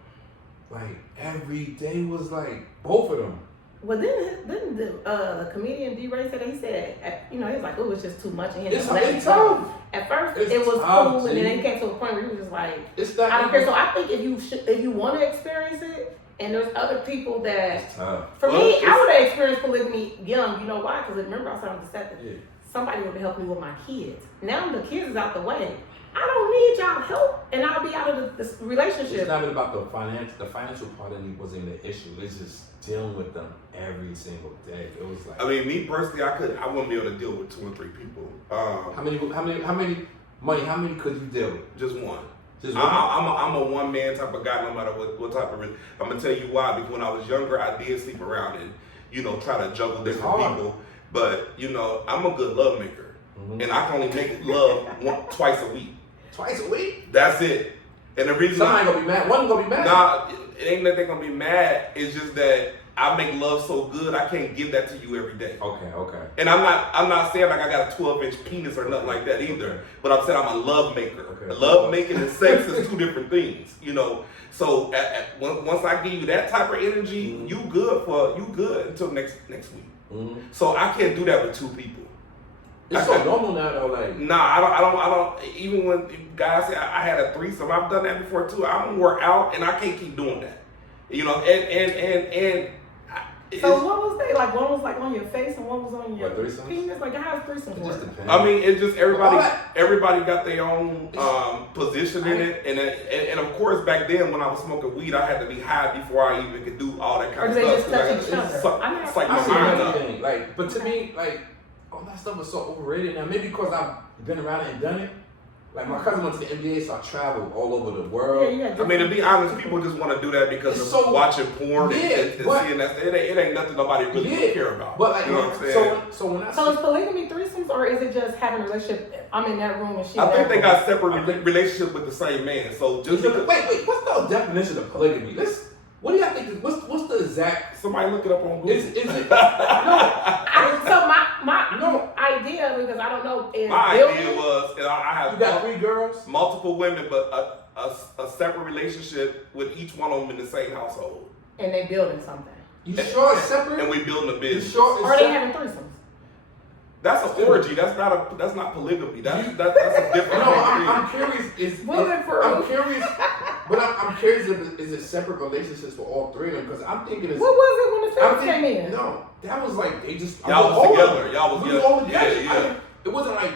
like every day was like both of them. Well, then the comedian D-Ray said, he said, you know, he was like, oh, it's just too much. And It's tough. At first, It's it was tough, cool, and G. then it came to a point where he was just like, It's not I don't care. So I think if you want to experience it, and there's other people that, It's tough. for me, I would have experienced polygamy young. You know why? Because remember, I was on the set. Yeah. Somebody would have helped me with my kids. Now the kids is out the way. I don't need y'all help, and I'll be out of this relationship. It's not even about the financial part of it wasn't the issue. It's just dealing with them every single day. It was like, I mean, me personally, I wouldn't be able to deal with 2 or 3 people. how many could you deal with? Just one. Just one? I'm a one man type of guy, no matter what type of. I'm gonna tell you why. Because when I was younger, I did sleep around and try to juggle It's different hard. people. But I'm a good love maker, and I can only make love twice a week. Twice a week? That's it. And the reason Somebody gonna be mad. One gonna be mad. Nah, it ain't that they gonna be mad. It's just that I make love so good, I can't give that to you every day. Okay. And I'm not saying like I got a 12-inch penis or nothing like that either. But I'm saying I'm a love maker. Okay. Love making and sex is 2 different things, So once I give you that type of energy, you good until next week. Mm-hmm. So I can't do that with 2 people. It's so normal now though, like. Nah, I don't. Even when guys say I had a threesome, I've done that before too. I don't work out, and I can't keep doing that. And. So what was they like? One was like on your face, and one was on your threesomes? penis. Like how's threesome It work? just depends. I mean, it's just everybody got their own position in it, and of course back then when I was smoking weed, I had to be high before I even could do all that kind Or of do they stuff. just touch each other? It's like I my see mind up. everything. Like, but to me, like, all that stuff is so overrated now. Maybe because I've been around it and done it. Like my cousin went to the NBA, so I traveled all over the world. Yeah. I mean, to be honest, people just want to do that because It's of so- watching porn and but- seeing that. It ain't nothing nobody really care about. But like, you know what I'm saying? so when I So is polygamy threesomes, or is it just having a relationship? I'm in that room and she. I think they room? got separate relationships with the same man. So just wait, what's the definition of polygamy? What do y'all think? What's the exact? somebody look it up on Google. Is it? So my idea, because I don't know, is My building. idea was I have You got 3 girls. multiple women, but a separate relationship with each one of them in the same household. And they building something. You sure it's separate? And we building a You business. sure Or it's they separate? having threesomes. That's an orgy. That's not polygamy. That's a different No, thing. I'm curious. Bulletproof. I'm curious, but I'm curious if is it separate relationships for all 3 of them? Because I'm thinking it's. What was it when the I'm film came thinking, in? no, that was like they just. Y'all was all of together. them. Y'all was We together. all together. Yeah. It wasn't like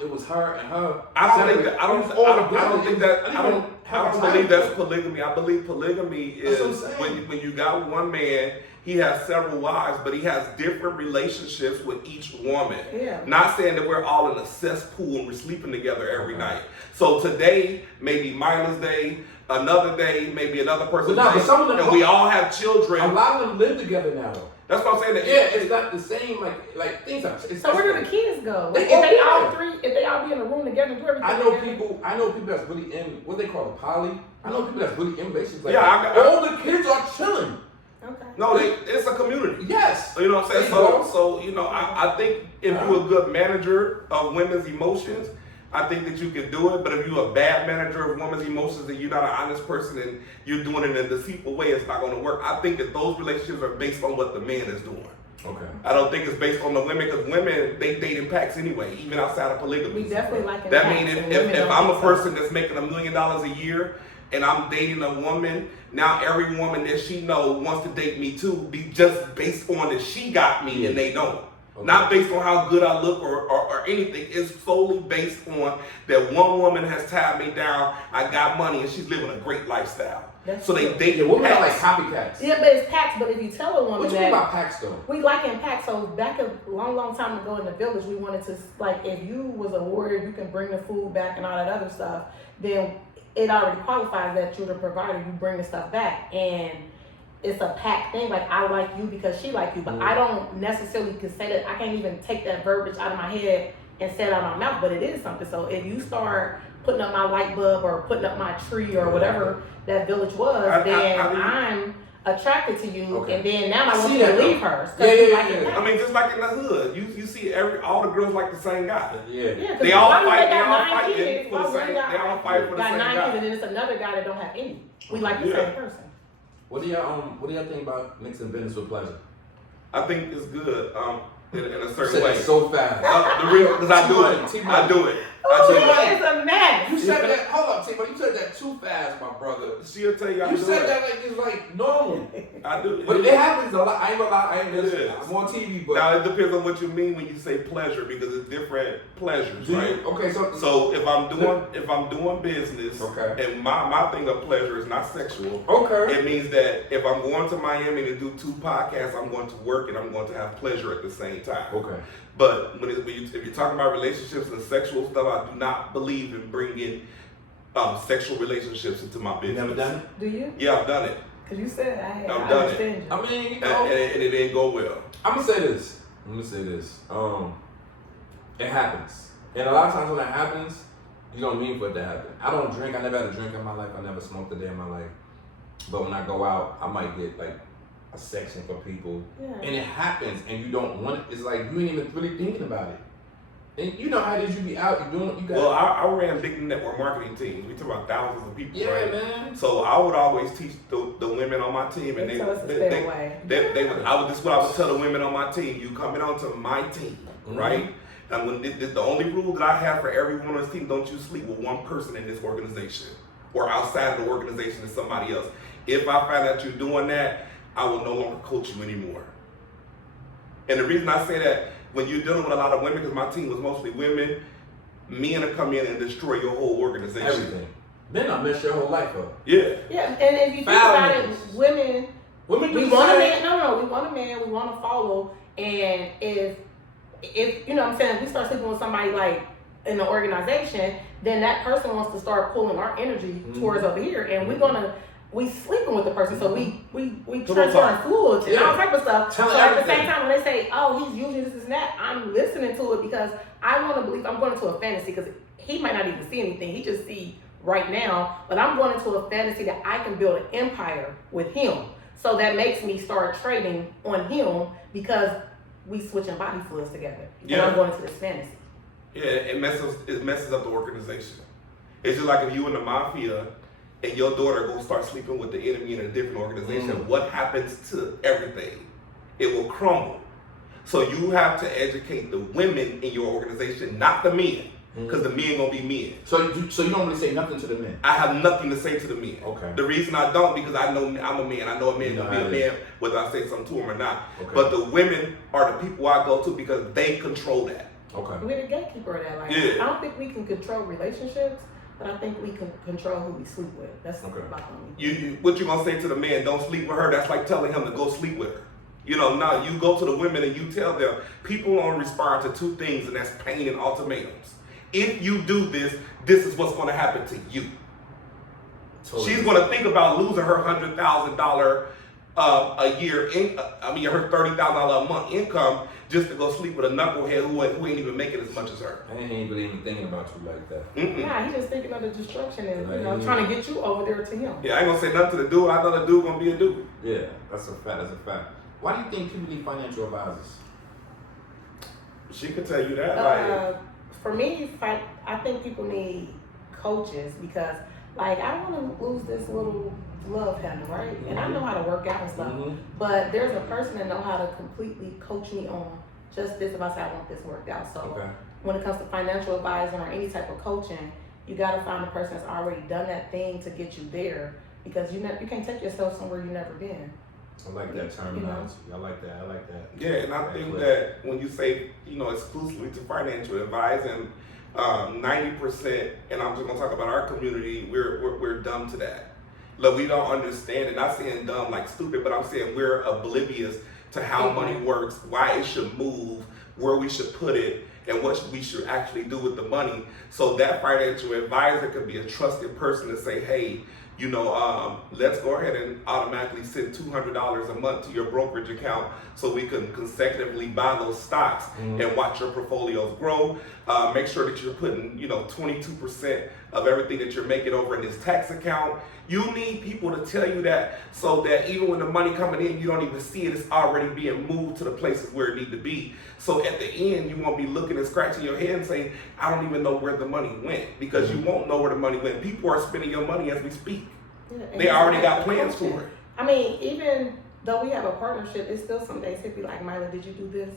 it was her and her. I don't separate. think that. I It don't. was all I don't together. think that. It I don't. didn't have I a don't time believe that's for it. polygamy. I believe polygamy is That's what I'm saying. when you got one man, he has several wives, but he has different relationships with each woman. Yeah. Not saying that we're all in a cesspool and we're sleeping together every night. So today, maybe Mila's day, another day, maybe another person's But day, some of them- and we all have children. A lot of them live together now, though. That's what I'm saying. That Yeah, it's not the same. Like things are. So where do the kids go? They If they all all together. if they all be in a room together, do everything. I know together? people that's really in what they call a poly. I know people that's really in relationships. Like Yeah, all the kids are chilling. Okay. No, it's a community. Yes. You know what I'm saying? There you go. So I think if you're a good manager of women's emotions, I think that you can do it. But if you're a bad manager of women's emotions and you're not an honest person and you're doing it in a deceitful way, it's not going to work. I think that those relationships are based on what the man is doing. Okay. I don't think it's based on the women because women, they date in packs anyway, even outside of polygamy. We definitely like That packs, means and if women don't I'm a think so. person that's making $1 million a year and I'm dating a woman, now every woman that she knows wants to date me too, be just based on that she got me and they don't. Okay. Not based on how good I look or anything. It's solely based on that one woman has tied me down, I got money, and she's living a great lifestyle. That's so they true. date Yeah, in women are like packs. copycats. Yeah, but it's packs. But if you tell a woman What you that mean about packs though? we like in packs, so back a long time ago in the village, we wanted to like if you was a warrior, you can bring the food back and all that other stuff. Then it already qualifies that you're the provider. You bring the stuff back, and it's a pack thing. Like I like you because she like you, but I don't necessarily can say that. I can't even take that verbiage out of my head and say it out of my mouth. But it is something. So if you start putting up my light bulb or putting up my tree or whatever that village was, then I'm attracted to you, Okay. and then now I I want see you to that, leave though. her. Yeah. I mean, just like in the hood, you see all the girls like the same guy. Yeah. Yeah, They all why do fight. They got all 9 fight kids? for the Why same. one They all fight for the got same 9 guy. kids, and then it's another guy that don't have any. We like the Yeah. same person. What do y'all think about mixing business with pleasure? I think it's good. In a You certain said way. it so fast. The real, because I do it. I do it. I do He it. is a mess. You said that. Hold up, T-Mo. You said that too fast, my brother. She'll tell you I You do said it. that like it's like normal. I do it. But it happens a lot. I ain't gonna lie. I ain't It listen. is. I'm on TV, but Now it depends on what you mean when you say pleasure, because it's different pleasures, right? Okay, So if I'm doing business, Okay. and my thing of pleasure is not sexual, okay. it means that if I'm going to Miami to do 2 podcasts, I'm going to work and I'm going to have pleasure at the same time. Okay. But if you're talking about relationships and sexual stuff, I do not believe in bringing sexual relationships into my You business. never done it? Do you? Yeah, I've done it, Because you said I I've done it. understand you. I mean, you and, know, and it didn't go well. I'm gonna say this. It happens, and a lot of times when that happens, you don't mean for it to happen. I don't drink. I never had a drink in my life. I never smoked a day in my life. But when I go out, I might get like a section for people, and it happens, and you don't want it. It's like you ain't even really thinking about it. And you know how it is. You be out, you doing, you got. Well, I ran big network marketing teams. We talk about thousands of people, yeah, right? man. So I would always teach the women on my team, and They tell us to stay away. they would. This is what I would tell the women on my team. You coming onto my team, right? And when the only rule that I have for every woman on this team: don't you sleep with one person in this organization or outside of the organization is somebody else. If I find that you're doing that, I will no longer coach you anymore. And the reason I say that, when you're dealing with a lot of women, because my team was mostly women, men will come in and destroy your whole organization. Everything. Then I mess your whole life up. Yeah. Yeah, and if you think about it, women do we the want a same. man. We want a man. We want to follow. And if you know what I'm saying, if we start sleeping with somebody like in the organization, then that person wants to start pulling our energy towards over here, and we sleeping with the person, so we transferring fluids and all type of stuff. Tell so at the everything. same time, when they say, "Oh, he's using this and that," I'm listening to it because I want to believe. I'm going into a fantasy because he might not even see anything. He just see right now, but I'm going into a fantasy that I can build an empire with him. So that makes me start trading on him because we switching body fluids together. Yeah. And I'm going into this fantasy. Yeah, it messes up the organization. It's just like if you in the mafia and your daughter go start sleeping with the enemy in a different organization, what happens to everything? It will crumble. So you have to educate the women in your organization, not the men, because the men gonna be men. So you don't really say nothing to the men. I have nothing to say to the men. Okay. The reason I don't, because I know I'm a man. I know a man You know gonna be how a it man whether I say something to him or not. Okay. But the women are the people I go to because they control that. Okay. We're the gatekeeper of that. Like, Yeah. I don't think we can control relationships, but I think we can control who we sleep with. That's Okay. about the only. What you gonna say to the man? Don't sleep with her. That's like telling him to go sleep with her. You know, now you go to the women and you tell them people only respond to 2 things, and that's pain and ultimatums. If you do this, this is what's going to happen to you. Totally. She's going to think about losing her $100,000 a year, her $30,000 a month income just to go sleep with a knucklehead who ain't even making as much as her. I ain't really even thinking about you like that. Yeah, he's just thinking of the destruction and Right. trying to get you over there to him. Yeah, I ain't gonna say nothing to the dude. I know the dude gonna be a dude. Yeah, that's a fact. Why do you think people need financial advisors? She could tell you that. For me, I think people need coaches because, like, I don't want to lose this little love handle, right? And I know how to work out and stuff, but there's a person that know how to completely coach me on just this. If I say I want this worked out, so when it comes to financial advising or any type of coaching, you got to find a person that's already done that thing to get you there because you can't take yourself somewhere you've never been. I like that terminology. I like that. Yeah, and I think that when you say, exclusively to financial advising, 90%, and I'm just gonna talk about our community, we're dumb to that. Look, we don't understand, and not saying dumb like stupid, but I'm saying we're oblivious to how money works, why it should move, where we should put it, and what we should actually do with the money. So that financial advisor could be a trusted person to say, hey, let's go ahead and automatically send $200 a month to your brokerage account so we can consecutively buy those stocks and watch your portfolios grow. Make sure that you're putting, 22% of everything that you're making over in this tax account. You need people to tell you that so that even when the money coming in, you don't even see it. It's already being moved to the places where it need to be. So at the end, you won't be looking and scratching your head and saying, I don't even know where the money went, because you won't know where the money went. People are spending your money as we speak. Yeah, They already got plans for it. I mean, even though we have a partnership, it's still some days he'd be like, Mila, did you do this?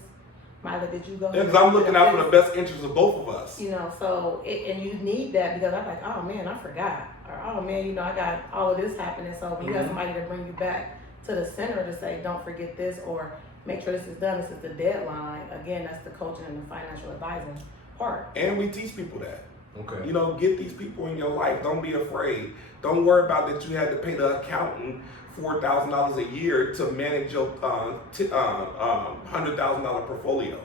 Mila, did you go? Because I'm looking out for the best interests of both of us. You know, so, and you need that because I'm like, oh man, I forgot. Or, oh man, you know, I got all of this happening. So when you have somebody to bring you back to the center to say, don't forget this, or make sure this is done, this is the deadline. Again, that's the coaching and the financial advising part. And we teach people that. Okay. You know, get these people in your life. Don't be afraid. Don't worry about that you had to pay the accountant $4,000 a year to manage your $100,000 portfolio.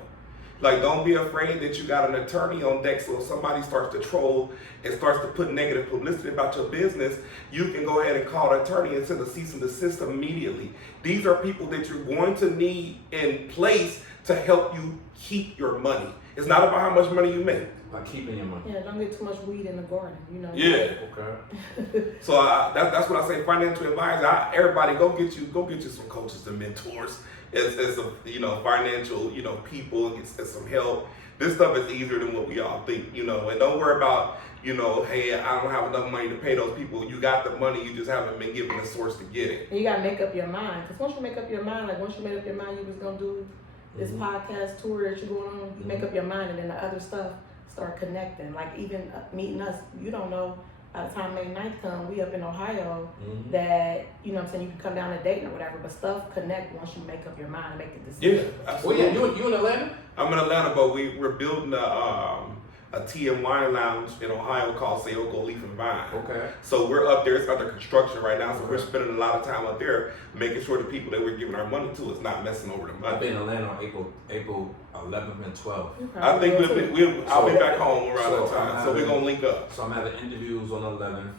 Like, don't be afraid that you got an attorney on deck, so if somebody starts to troll and starts to put negative publicity about your business, you can go ahead and call the attorney and send a cease and desist immediately. These are people that you're going to need in place to help you keep your money. It's not about how much money you make. Like keeping your money. Yeah, don't get too much weed in the garden, you know. Yeah. Okay. So that's what I say. Financial advisor. Everybody, go get you some coaches and mentors. As you know, financial, you know, people and get some help. This stuff is easier than what we all think, you know. And don't worry about, you know, hey, I don't have enough money to pay those people. You got the money, you just haven't been given the source to get it. And you gotta make up your mind, because once you make up your mind, like once you made up your mind you was gonna do this podcast tour that you're going on, you make up your mind, and then the other stuff start connecting. Like even meeting us, you don't know. By the time May 9th come, we up in Ohio, that, you know what I'm saying, you can come down to Dayton or whatever, but stuff connect once you make up your mind and make a decision. Yeah, absolutely. Oh yeah, you in Atlanta? I'm in Atlanta, but we're building a tea and wine lounge in Ohio called Sayoko Leaf and Vine. Okay. So we're up there. It's under construction right now. So we're spending a lot of time up there making sure the people that we're giving our money to is not messing over the money. I've been in Atlanta on April 11th and 12th. I think I'll be back home around that time. So we're gonna link up. So I'm having interviews on the 11th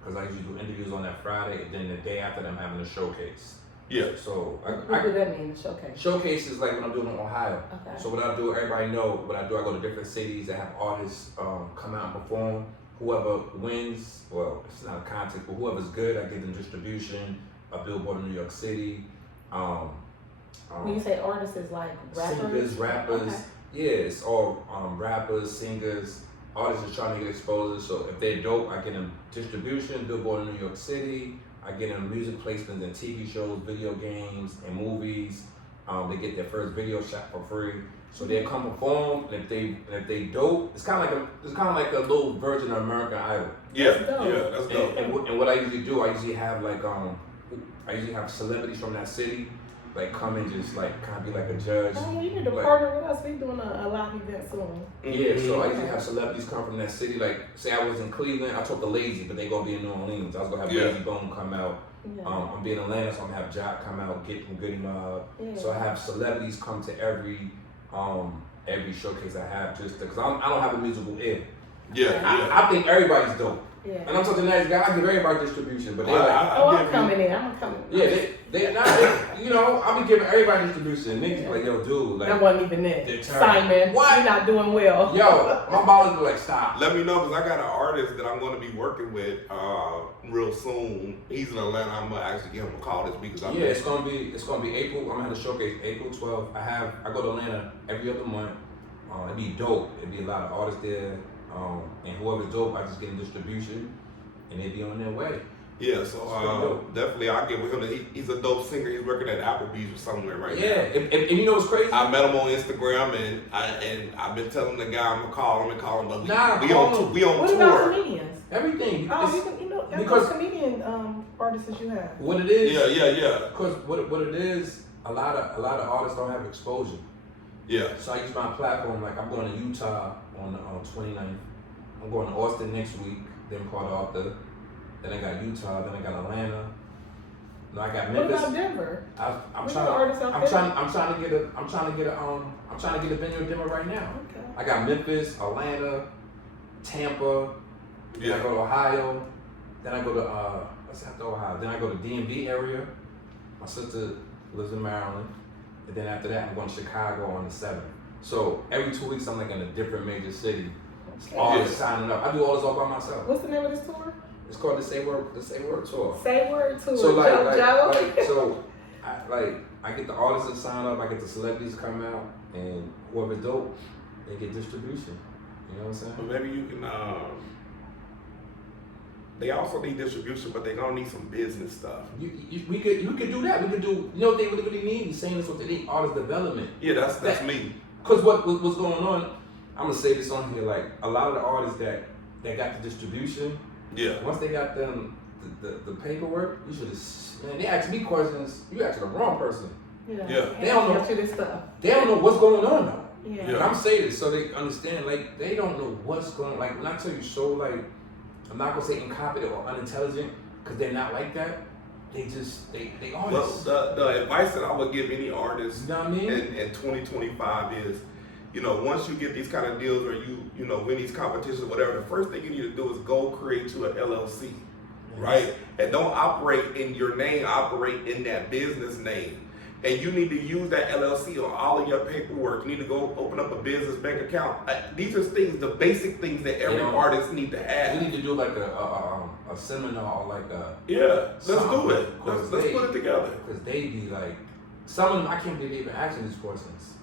because I usually do interviews on that Friday, and then the day after that I'm having a showcase. Yeah. So What does that mean, the showcase? Showcase is like when I'm doing in Ohio. Okay. So what I do, everybody know what I do. I go to different cities that have artists come out and perform. Whoever wins, well, it's not a contest, but whoever's good, I give them distribution. A billboard in New York City. When you say artists, is like rappers? Singers, rappers. Okay. Yeah, it's all rappers, singers. Artists are trying to get exposure. So if they're dope, I get them distribution, billboard in New York City. I get them music placements in TV shows, video games, and movies. They get their first video shot for free. So they come perform, and if they dope, it's kind of like a little version of American Idol. Yeah, That's dope. yeah, that's dope. And what I usually do, I usually have celebrities from that city, like come and just like kind of be like a judge. Oh, yeah, you need to Like, partner with us. We're doing a live event soon. yeah, so I usually have celebrities come from that city. Like, say I was in Cleveland, I took the Lazy, but they gonna be in New Orleans. I was gonna have Lazy Bone come out. Yeah. I'm being in Atlanta, so I'm gonna have Jock come out, get from Goody Mob. Yeah. So I have celebrities come to every showcase I have, just because I don't have a musical ear. Yeah, I think everybody's dope. Yeah. And I'm such a nice guy. I give everybody distribution, but they like, I'm coming in. I'm coming. yeah, they you know, I be giving everybody distribution. Niggas like, yo, dude, like, That wasn't even it. they're Simon, What? you're not doing well. yo, my ballers be like, stop. Let me know, because I got an artist that I'm going to be working with real soon. He's in Atlanta. I'm going to actually give him a call this week. Cause Yeah, it's gonna be April. I'm gonna have a showcase April 12th. I go to Atlanta every other month. It'd be dope. It'd be a lot of artists there. And whoever's dope, I just get them distribution, and they be on their way. Yeah, so definitely I'll get with him. He's a dope singer. He's working at Applebee's or somewhere right now. Yeah, and you know what's crazy? I met him on Instagram, and I've been telling the guy I'm gonna call him, but we on What tour. about comedians? Everything. Oh, you know, because comedian artists that you have. What it is? Yeah. Because what it is, a lot of artists don't have exposure. Yeah. So I use my platform. Like I'm going to Utah on the 29th. I'm going to Austin next week. Then Port Arthur. Then I got Utah. Then I got Atlanta. No, I got What Memphis. about Denver? I'm What trying about artists out there? I'm trying to get a venue in Denver right now. Okay. I got Memphis, Atlanta, Tampa. Then I go to Ohio. Then I go to what's after Ohio? Then I go to DMV area. My sister lives in Maryland. And then after that, I'm going to Chicago on the 7th. So every 2 weeks, I'm like in a different major city. All this signing up. I do all this all by myself. What's the name of this tour? It's called the Say Word Tour. Say Word Tour. So Joe. I get the artists to sign up. I get the celebrities to come out, and whoever's dope, they get distribution. You know what I'm saying? Well, maybe you can they also need distribution, but they're gonna need some business stuff. We could do that. We could do. You know what they really need? He's saying this what they need: artist development. Yeah, that's me. Cause what's going on? I'm gonna say this on here. Like a lot of the artists that got the distribution. Yeah. Once they got them the paperwork, you should have. Man, they ask me questions. You asked the wrong person. Yeah. They don't know this stuff. They don't know what's going on though. Yeah. And I'm saying this so they understand. Like they don't know what's going on. Like when I tell you so, like I'm not gonna say incompetent or unintelligent because they're not like that. They just they artists. Well, the advice that I would give any artist, you know what I mean? in 2025 is, you know, once you get these kind of deals or you know win these competitions or whatever, the first thing you need to do is go create you an LLC, right? And don't operate in your name, operate in that business name. And you need to use that LLC on all of your paperwork. You need to go open up a business bank account. These are things, the basic things that every artist need to have. We need to do like a seminar or like a let's do it. Let's put it together. Because they be like, some of them I can't believe they even asking these questions.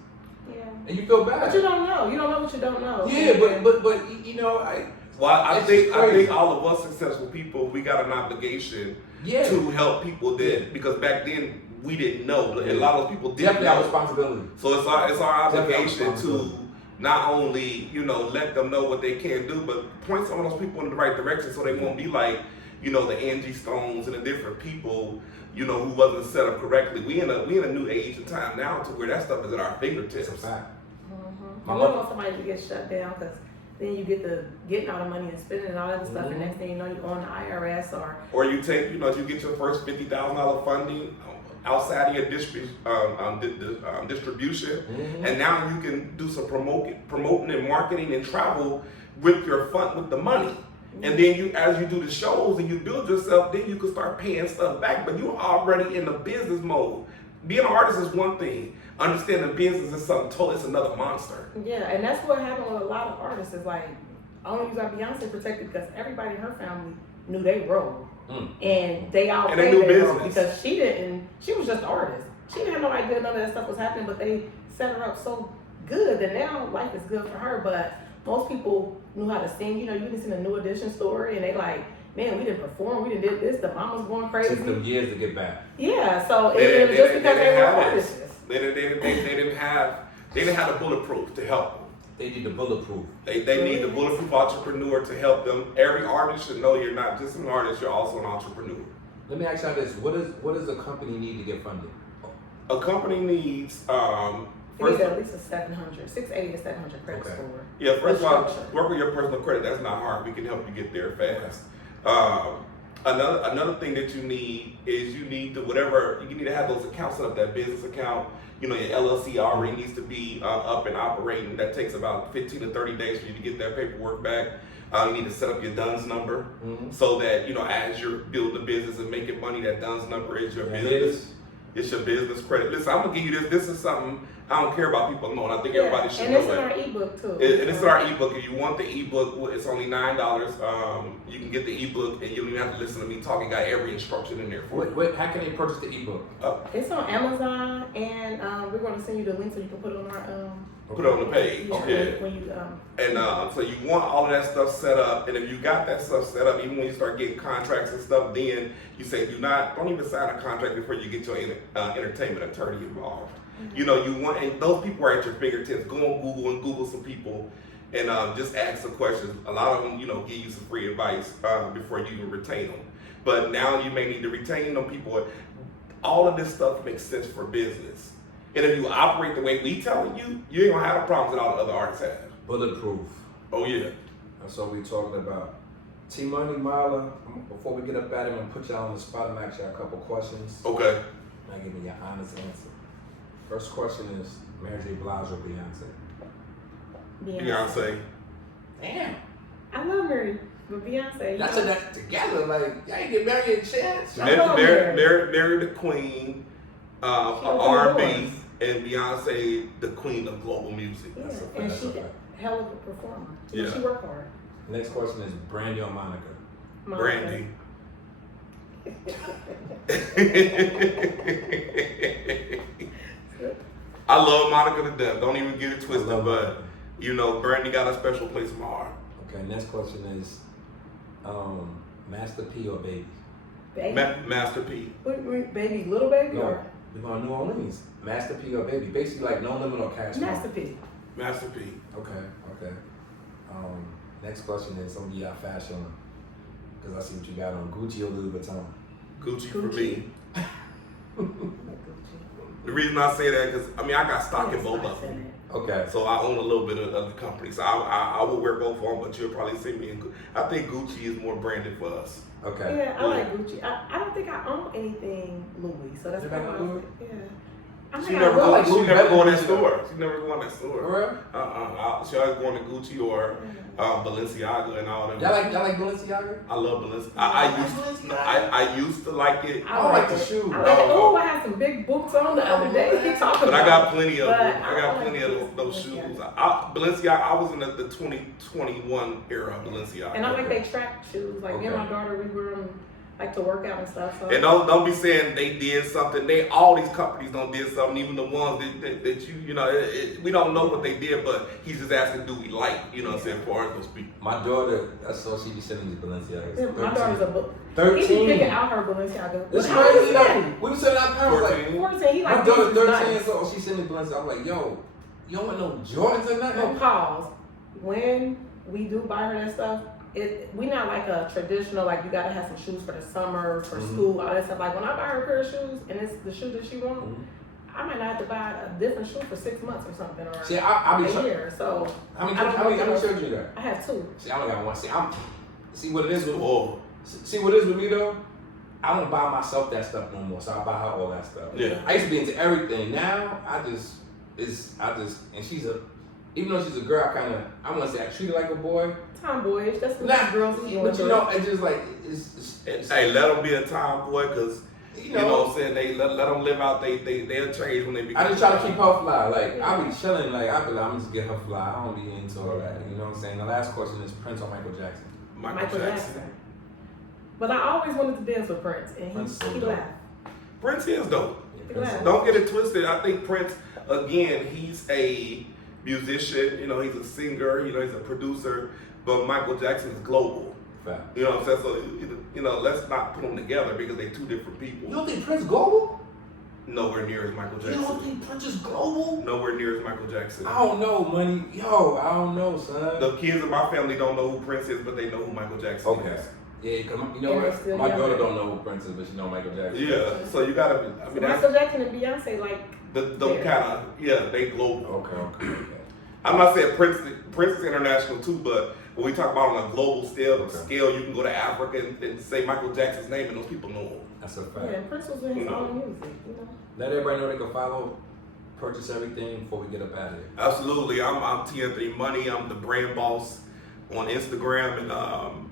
Yeah. And you feel bad. But you don't know. You don't know what you don't know. Yeah, but you know I think all of us successful people, we got an obligation to help people because back then we didn't know. A lot of people didn't know. Responsibility. So it's our obligation to not only, you know, let them know what they can do, but point some of those people in the right direction so they won't be like, you know, the Angie Stones and the different people, you know, who wasn't set up correctly. We in a new age and time now to where that stuff is at our fingertips. It's a fact. Mm-hmm. You don't want somebody to get shut down because then you get the getting all the money and spending and all that stuff, and next thing you know, you're on the IRS or you take, you know, you get your first $50,000 funding outside of your distribution, and now you can do some promoting and marketing and travel with your fund with the money. And then as you do the shows and you build yourself, then you can start paying stuff back. But you're already in the business mode. Being an artist is one thing. Understanding business is something totally, it's another monster. Yeah, and that's what happened with a lot of artists. Is like, I only use our Beyonce protected because everybody in her family knew they role. And they all and they knew business because she was just an artist. She didn't have no idea none of that stuff was happening, but they set her up so good that now life is good for her. But most people knew how to sing. You know, you listen to New Edition story and they like, man, we didn't perform, we didn't do this, the mama's going crazy. It took them years to get back. Yeah, so it was just because they were artists. They didn't have the Bulletproof to help them. They need the Bulletproof. They need the Bulletproof entrepreneur to help them. Every artist should know you're not just an artist, you're also an entrepreneur. Let me ask you this: what does a company need to get funded? A company needs You need at least a 680 to 700 credit score. Yeah, first of all, work with your personal credit. That's not hard. We can help you get there fast. Another thing that you need is you need to have those accounts set up, that business account. You know, your LLC already needs to be up and operating. That takes about 15 to 30 days for you to get that paperwork back. You need to set up your DUNS number so that, you know, as you're building a business and making money, that DUNS number is your business. It's your business credit. Listen, I'm gonna give you this. This is something I don't care about people knowing. I think everybody should know it. And it's in our ebook too. And it's in our ebook. If you want the ebook, it's only $9. You can get the ebook, and you don't even have to listen to me talking. Got every instruction in there for you. How can they purchase the ebook? It's on Amazon, and we're going to send you the link so you can put it on our put it on the page. Yeah. When you and so you want all of that stuff set up, and if you got that stuff set up, even when you start getting contracts and stuff, then you say don't even sign a contract before you get your entertainment attorney involved. You know, and those people are at your fingertips. Go on Google and Google some people and just ask some questions. A lot of them, you know, give you some free advice before you even retain them. But now you may need to retain them people. All of this stuff makes sense for business. And if you operate the way we telling you, you ain't gonna have the problems that all the other artists have. Bulletproof. Oh yeah. That's what we talking about. T-Money, Marla, before we get up at him, I'm gonna put y'all on the spot and ask y'all a couple questions. Okay. Now give me your honest answer. First question is Mary J. Blige or Beyonce? Beyonce. Damn. I love Mary, but Beyonce. That's together. Like, y'all ain't get married a chance. Mary the Queen of R&B, and Beyonce the Queen of global music. Yeah. That's a fact. And she's a hell of a performer. Yeah. She worked hard. Next question is Brandy or Monica? Brandy. I love Monica to death. Don't even get it twisted, but you know, Brandy got a special place in my heart. Okay, next question is Master P or Baby? Baby. Master P. Wait, baby, little baby No, or we're going to New Orleans. Master P or Baby? Basically like No Limit or Cash Money. Master P? Master P. Okay. Next question is gonna be our fashion, because I see what you got on. Gucci or Louis Vuitton? Gucci for me. The reason I say that because I got stock in both of them. Okay. So I own a little bit of the company. So I will wear both of them, but you'll probably see me in I think Gucci is more branded for us. Okay. Yeah, I like Gucci. I don't think I own anything Louis, so that's You why got I Louis? yeah. She never go in that store. She never go in that store. For real? She always going to Gucci or Balenciaga and all them. Y'all like Balenciaga? I love Balenciaga. I used to like it. I like the shoes. Oh, I had some big boots on the other day. He talking But I got plenty of But them. I got I plenty like of those shoes. Balenciaga. Balenciaga, I was in the 2021 era of Balenciaga. And I like they track shoes. Like me and my daughter, we wear them like to work out and stuff. So. And don't be saying they did something. All these companies don't did something. Even the ones that you know, we don't know what they did, but he's just asking, do we like, you know what I'm saying, as far as those people. My daughter, that's all she be sending me Balenciagas. Yeah, my daughter's a book. 13. He be picking out her Balenciaga. It's How old is crazy. he? Like, we was sending our parents like 14. He my like daughter's this is 13 nice. years old. She sent me Balenciaga. I'm like, yo, you don't want no Jordans or nothing? No, pause. When we do buy her that stuff, we not like a traditional, like you gotta have some shoes for the summer, for school, all that stuff. Like when I buy her a pair of shoes and it's the shoe that she wants, I might not have to buy a different shoe for 6 months or something, or See, I be a year. So How many children you got? I have 2. See, I only got one. See what it is with See what it is with me though? I don't buy myself that stuff no more, so I buy her all that stuff. Yeah. I used to be into everything. Now and she's even though she's a girl, I want to say I treat her like a boy. Tomboyish, that's what girls do. But you know, it's just like Hey, let them be a tomboy, cause you know what I'm saying. They let them live out. They'll change when they become. I just try to keep her fly. Like I be chilling. Like I be like, I'm just get her fly. I don't be into all that. You know what I'm saying? The last question is Prince or Michael Jackson? Michael Jackson. But I always wanted to dance with Prince, and he laughed. Prince is dope. Yeah. Don't get it twisted. I think Prince, again, he's a musician. You know, he's a singer. You know, he's a producer. But Michael Jackson is global. Fact. You know what I'm saying? So, you know, let's not put them together because they're two different people. You don't think Prince global? Nowhere near as Michael Jackson. You don't think Prince is global? Nowhere near as Michael Jackson. I don't know, money. Yo, I don't know, son. The kids in my family don't know who Prince is, but they know who Michael Jackson is. Yeah, cause you know what? My daughter don't know who Prince is, but she know Michael Jackson. Yeah, so you gotta be. I mean, Michael Jackson and Beyonce, like the kind of they global. Okay. I'm not saying Prince is international too, but when we talk about on a global scale, you can go to Africa and say Michael Jackson's name, and those people know him. That's a fact. yeah, Prince was in his own music, you know. Let everybody know they can follow, purchase everything before we get up out of here. Absolutely, I'm T Anthony Money. I'm the brand boss on Instagram, and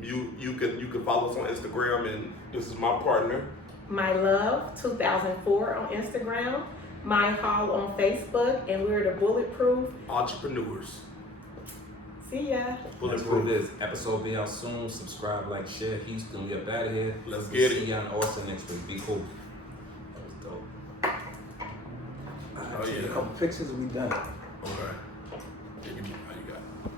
you can follow us on Instagram, and this is my partner. My Love 2004 on Instagram, My Haul on Facebook, and we're the Bulletproof Entrepreneurs. See ya. That's what it is. Episode be out soon. Subscribe, like, share. Houston, we up out of here. Let's We'll get see it. you in Austin next week. Be cool. That was dope. Oh, yeah. A couple pictures and we done.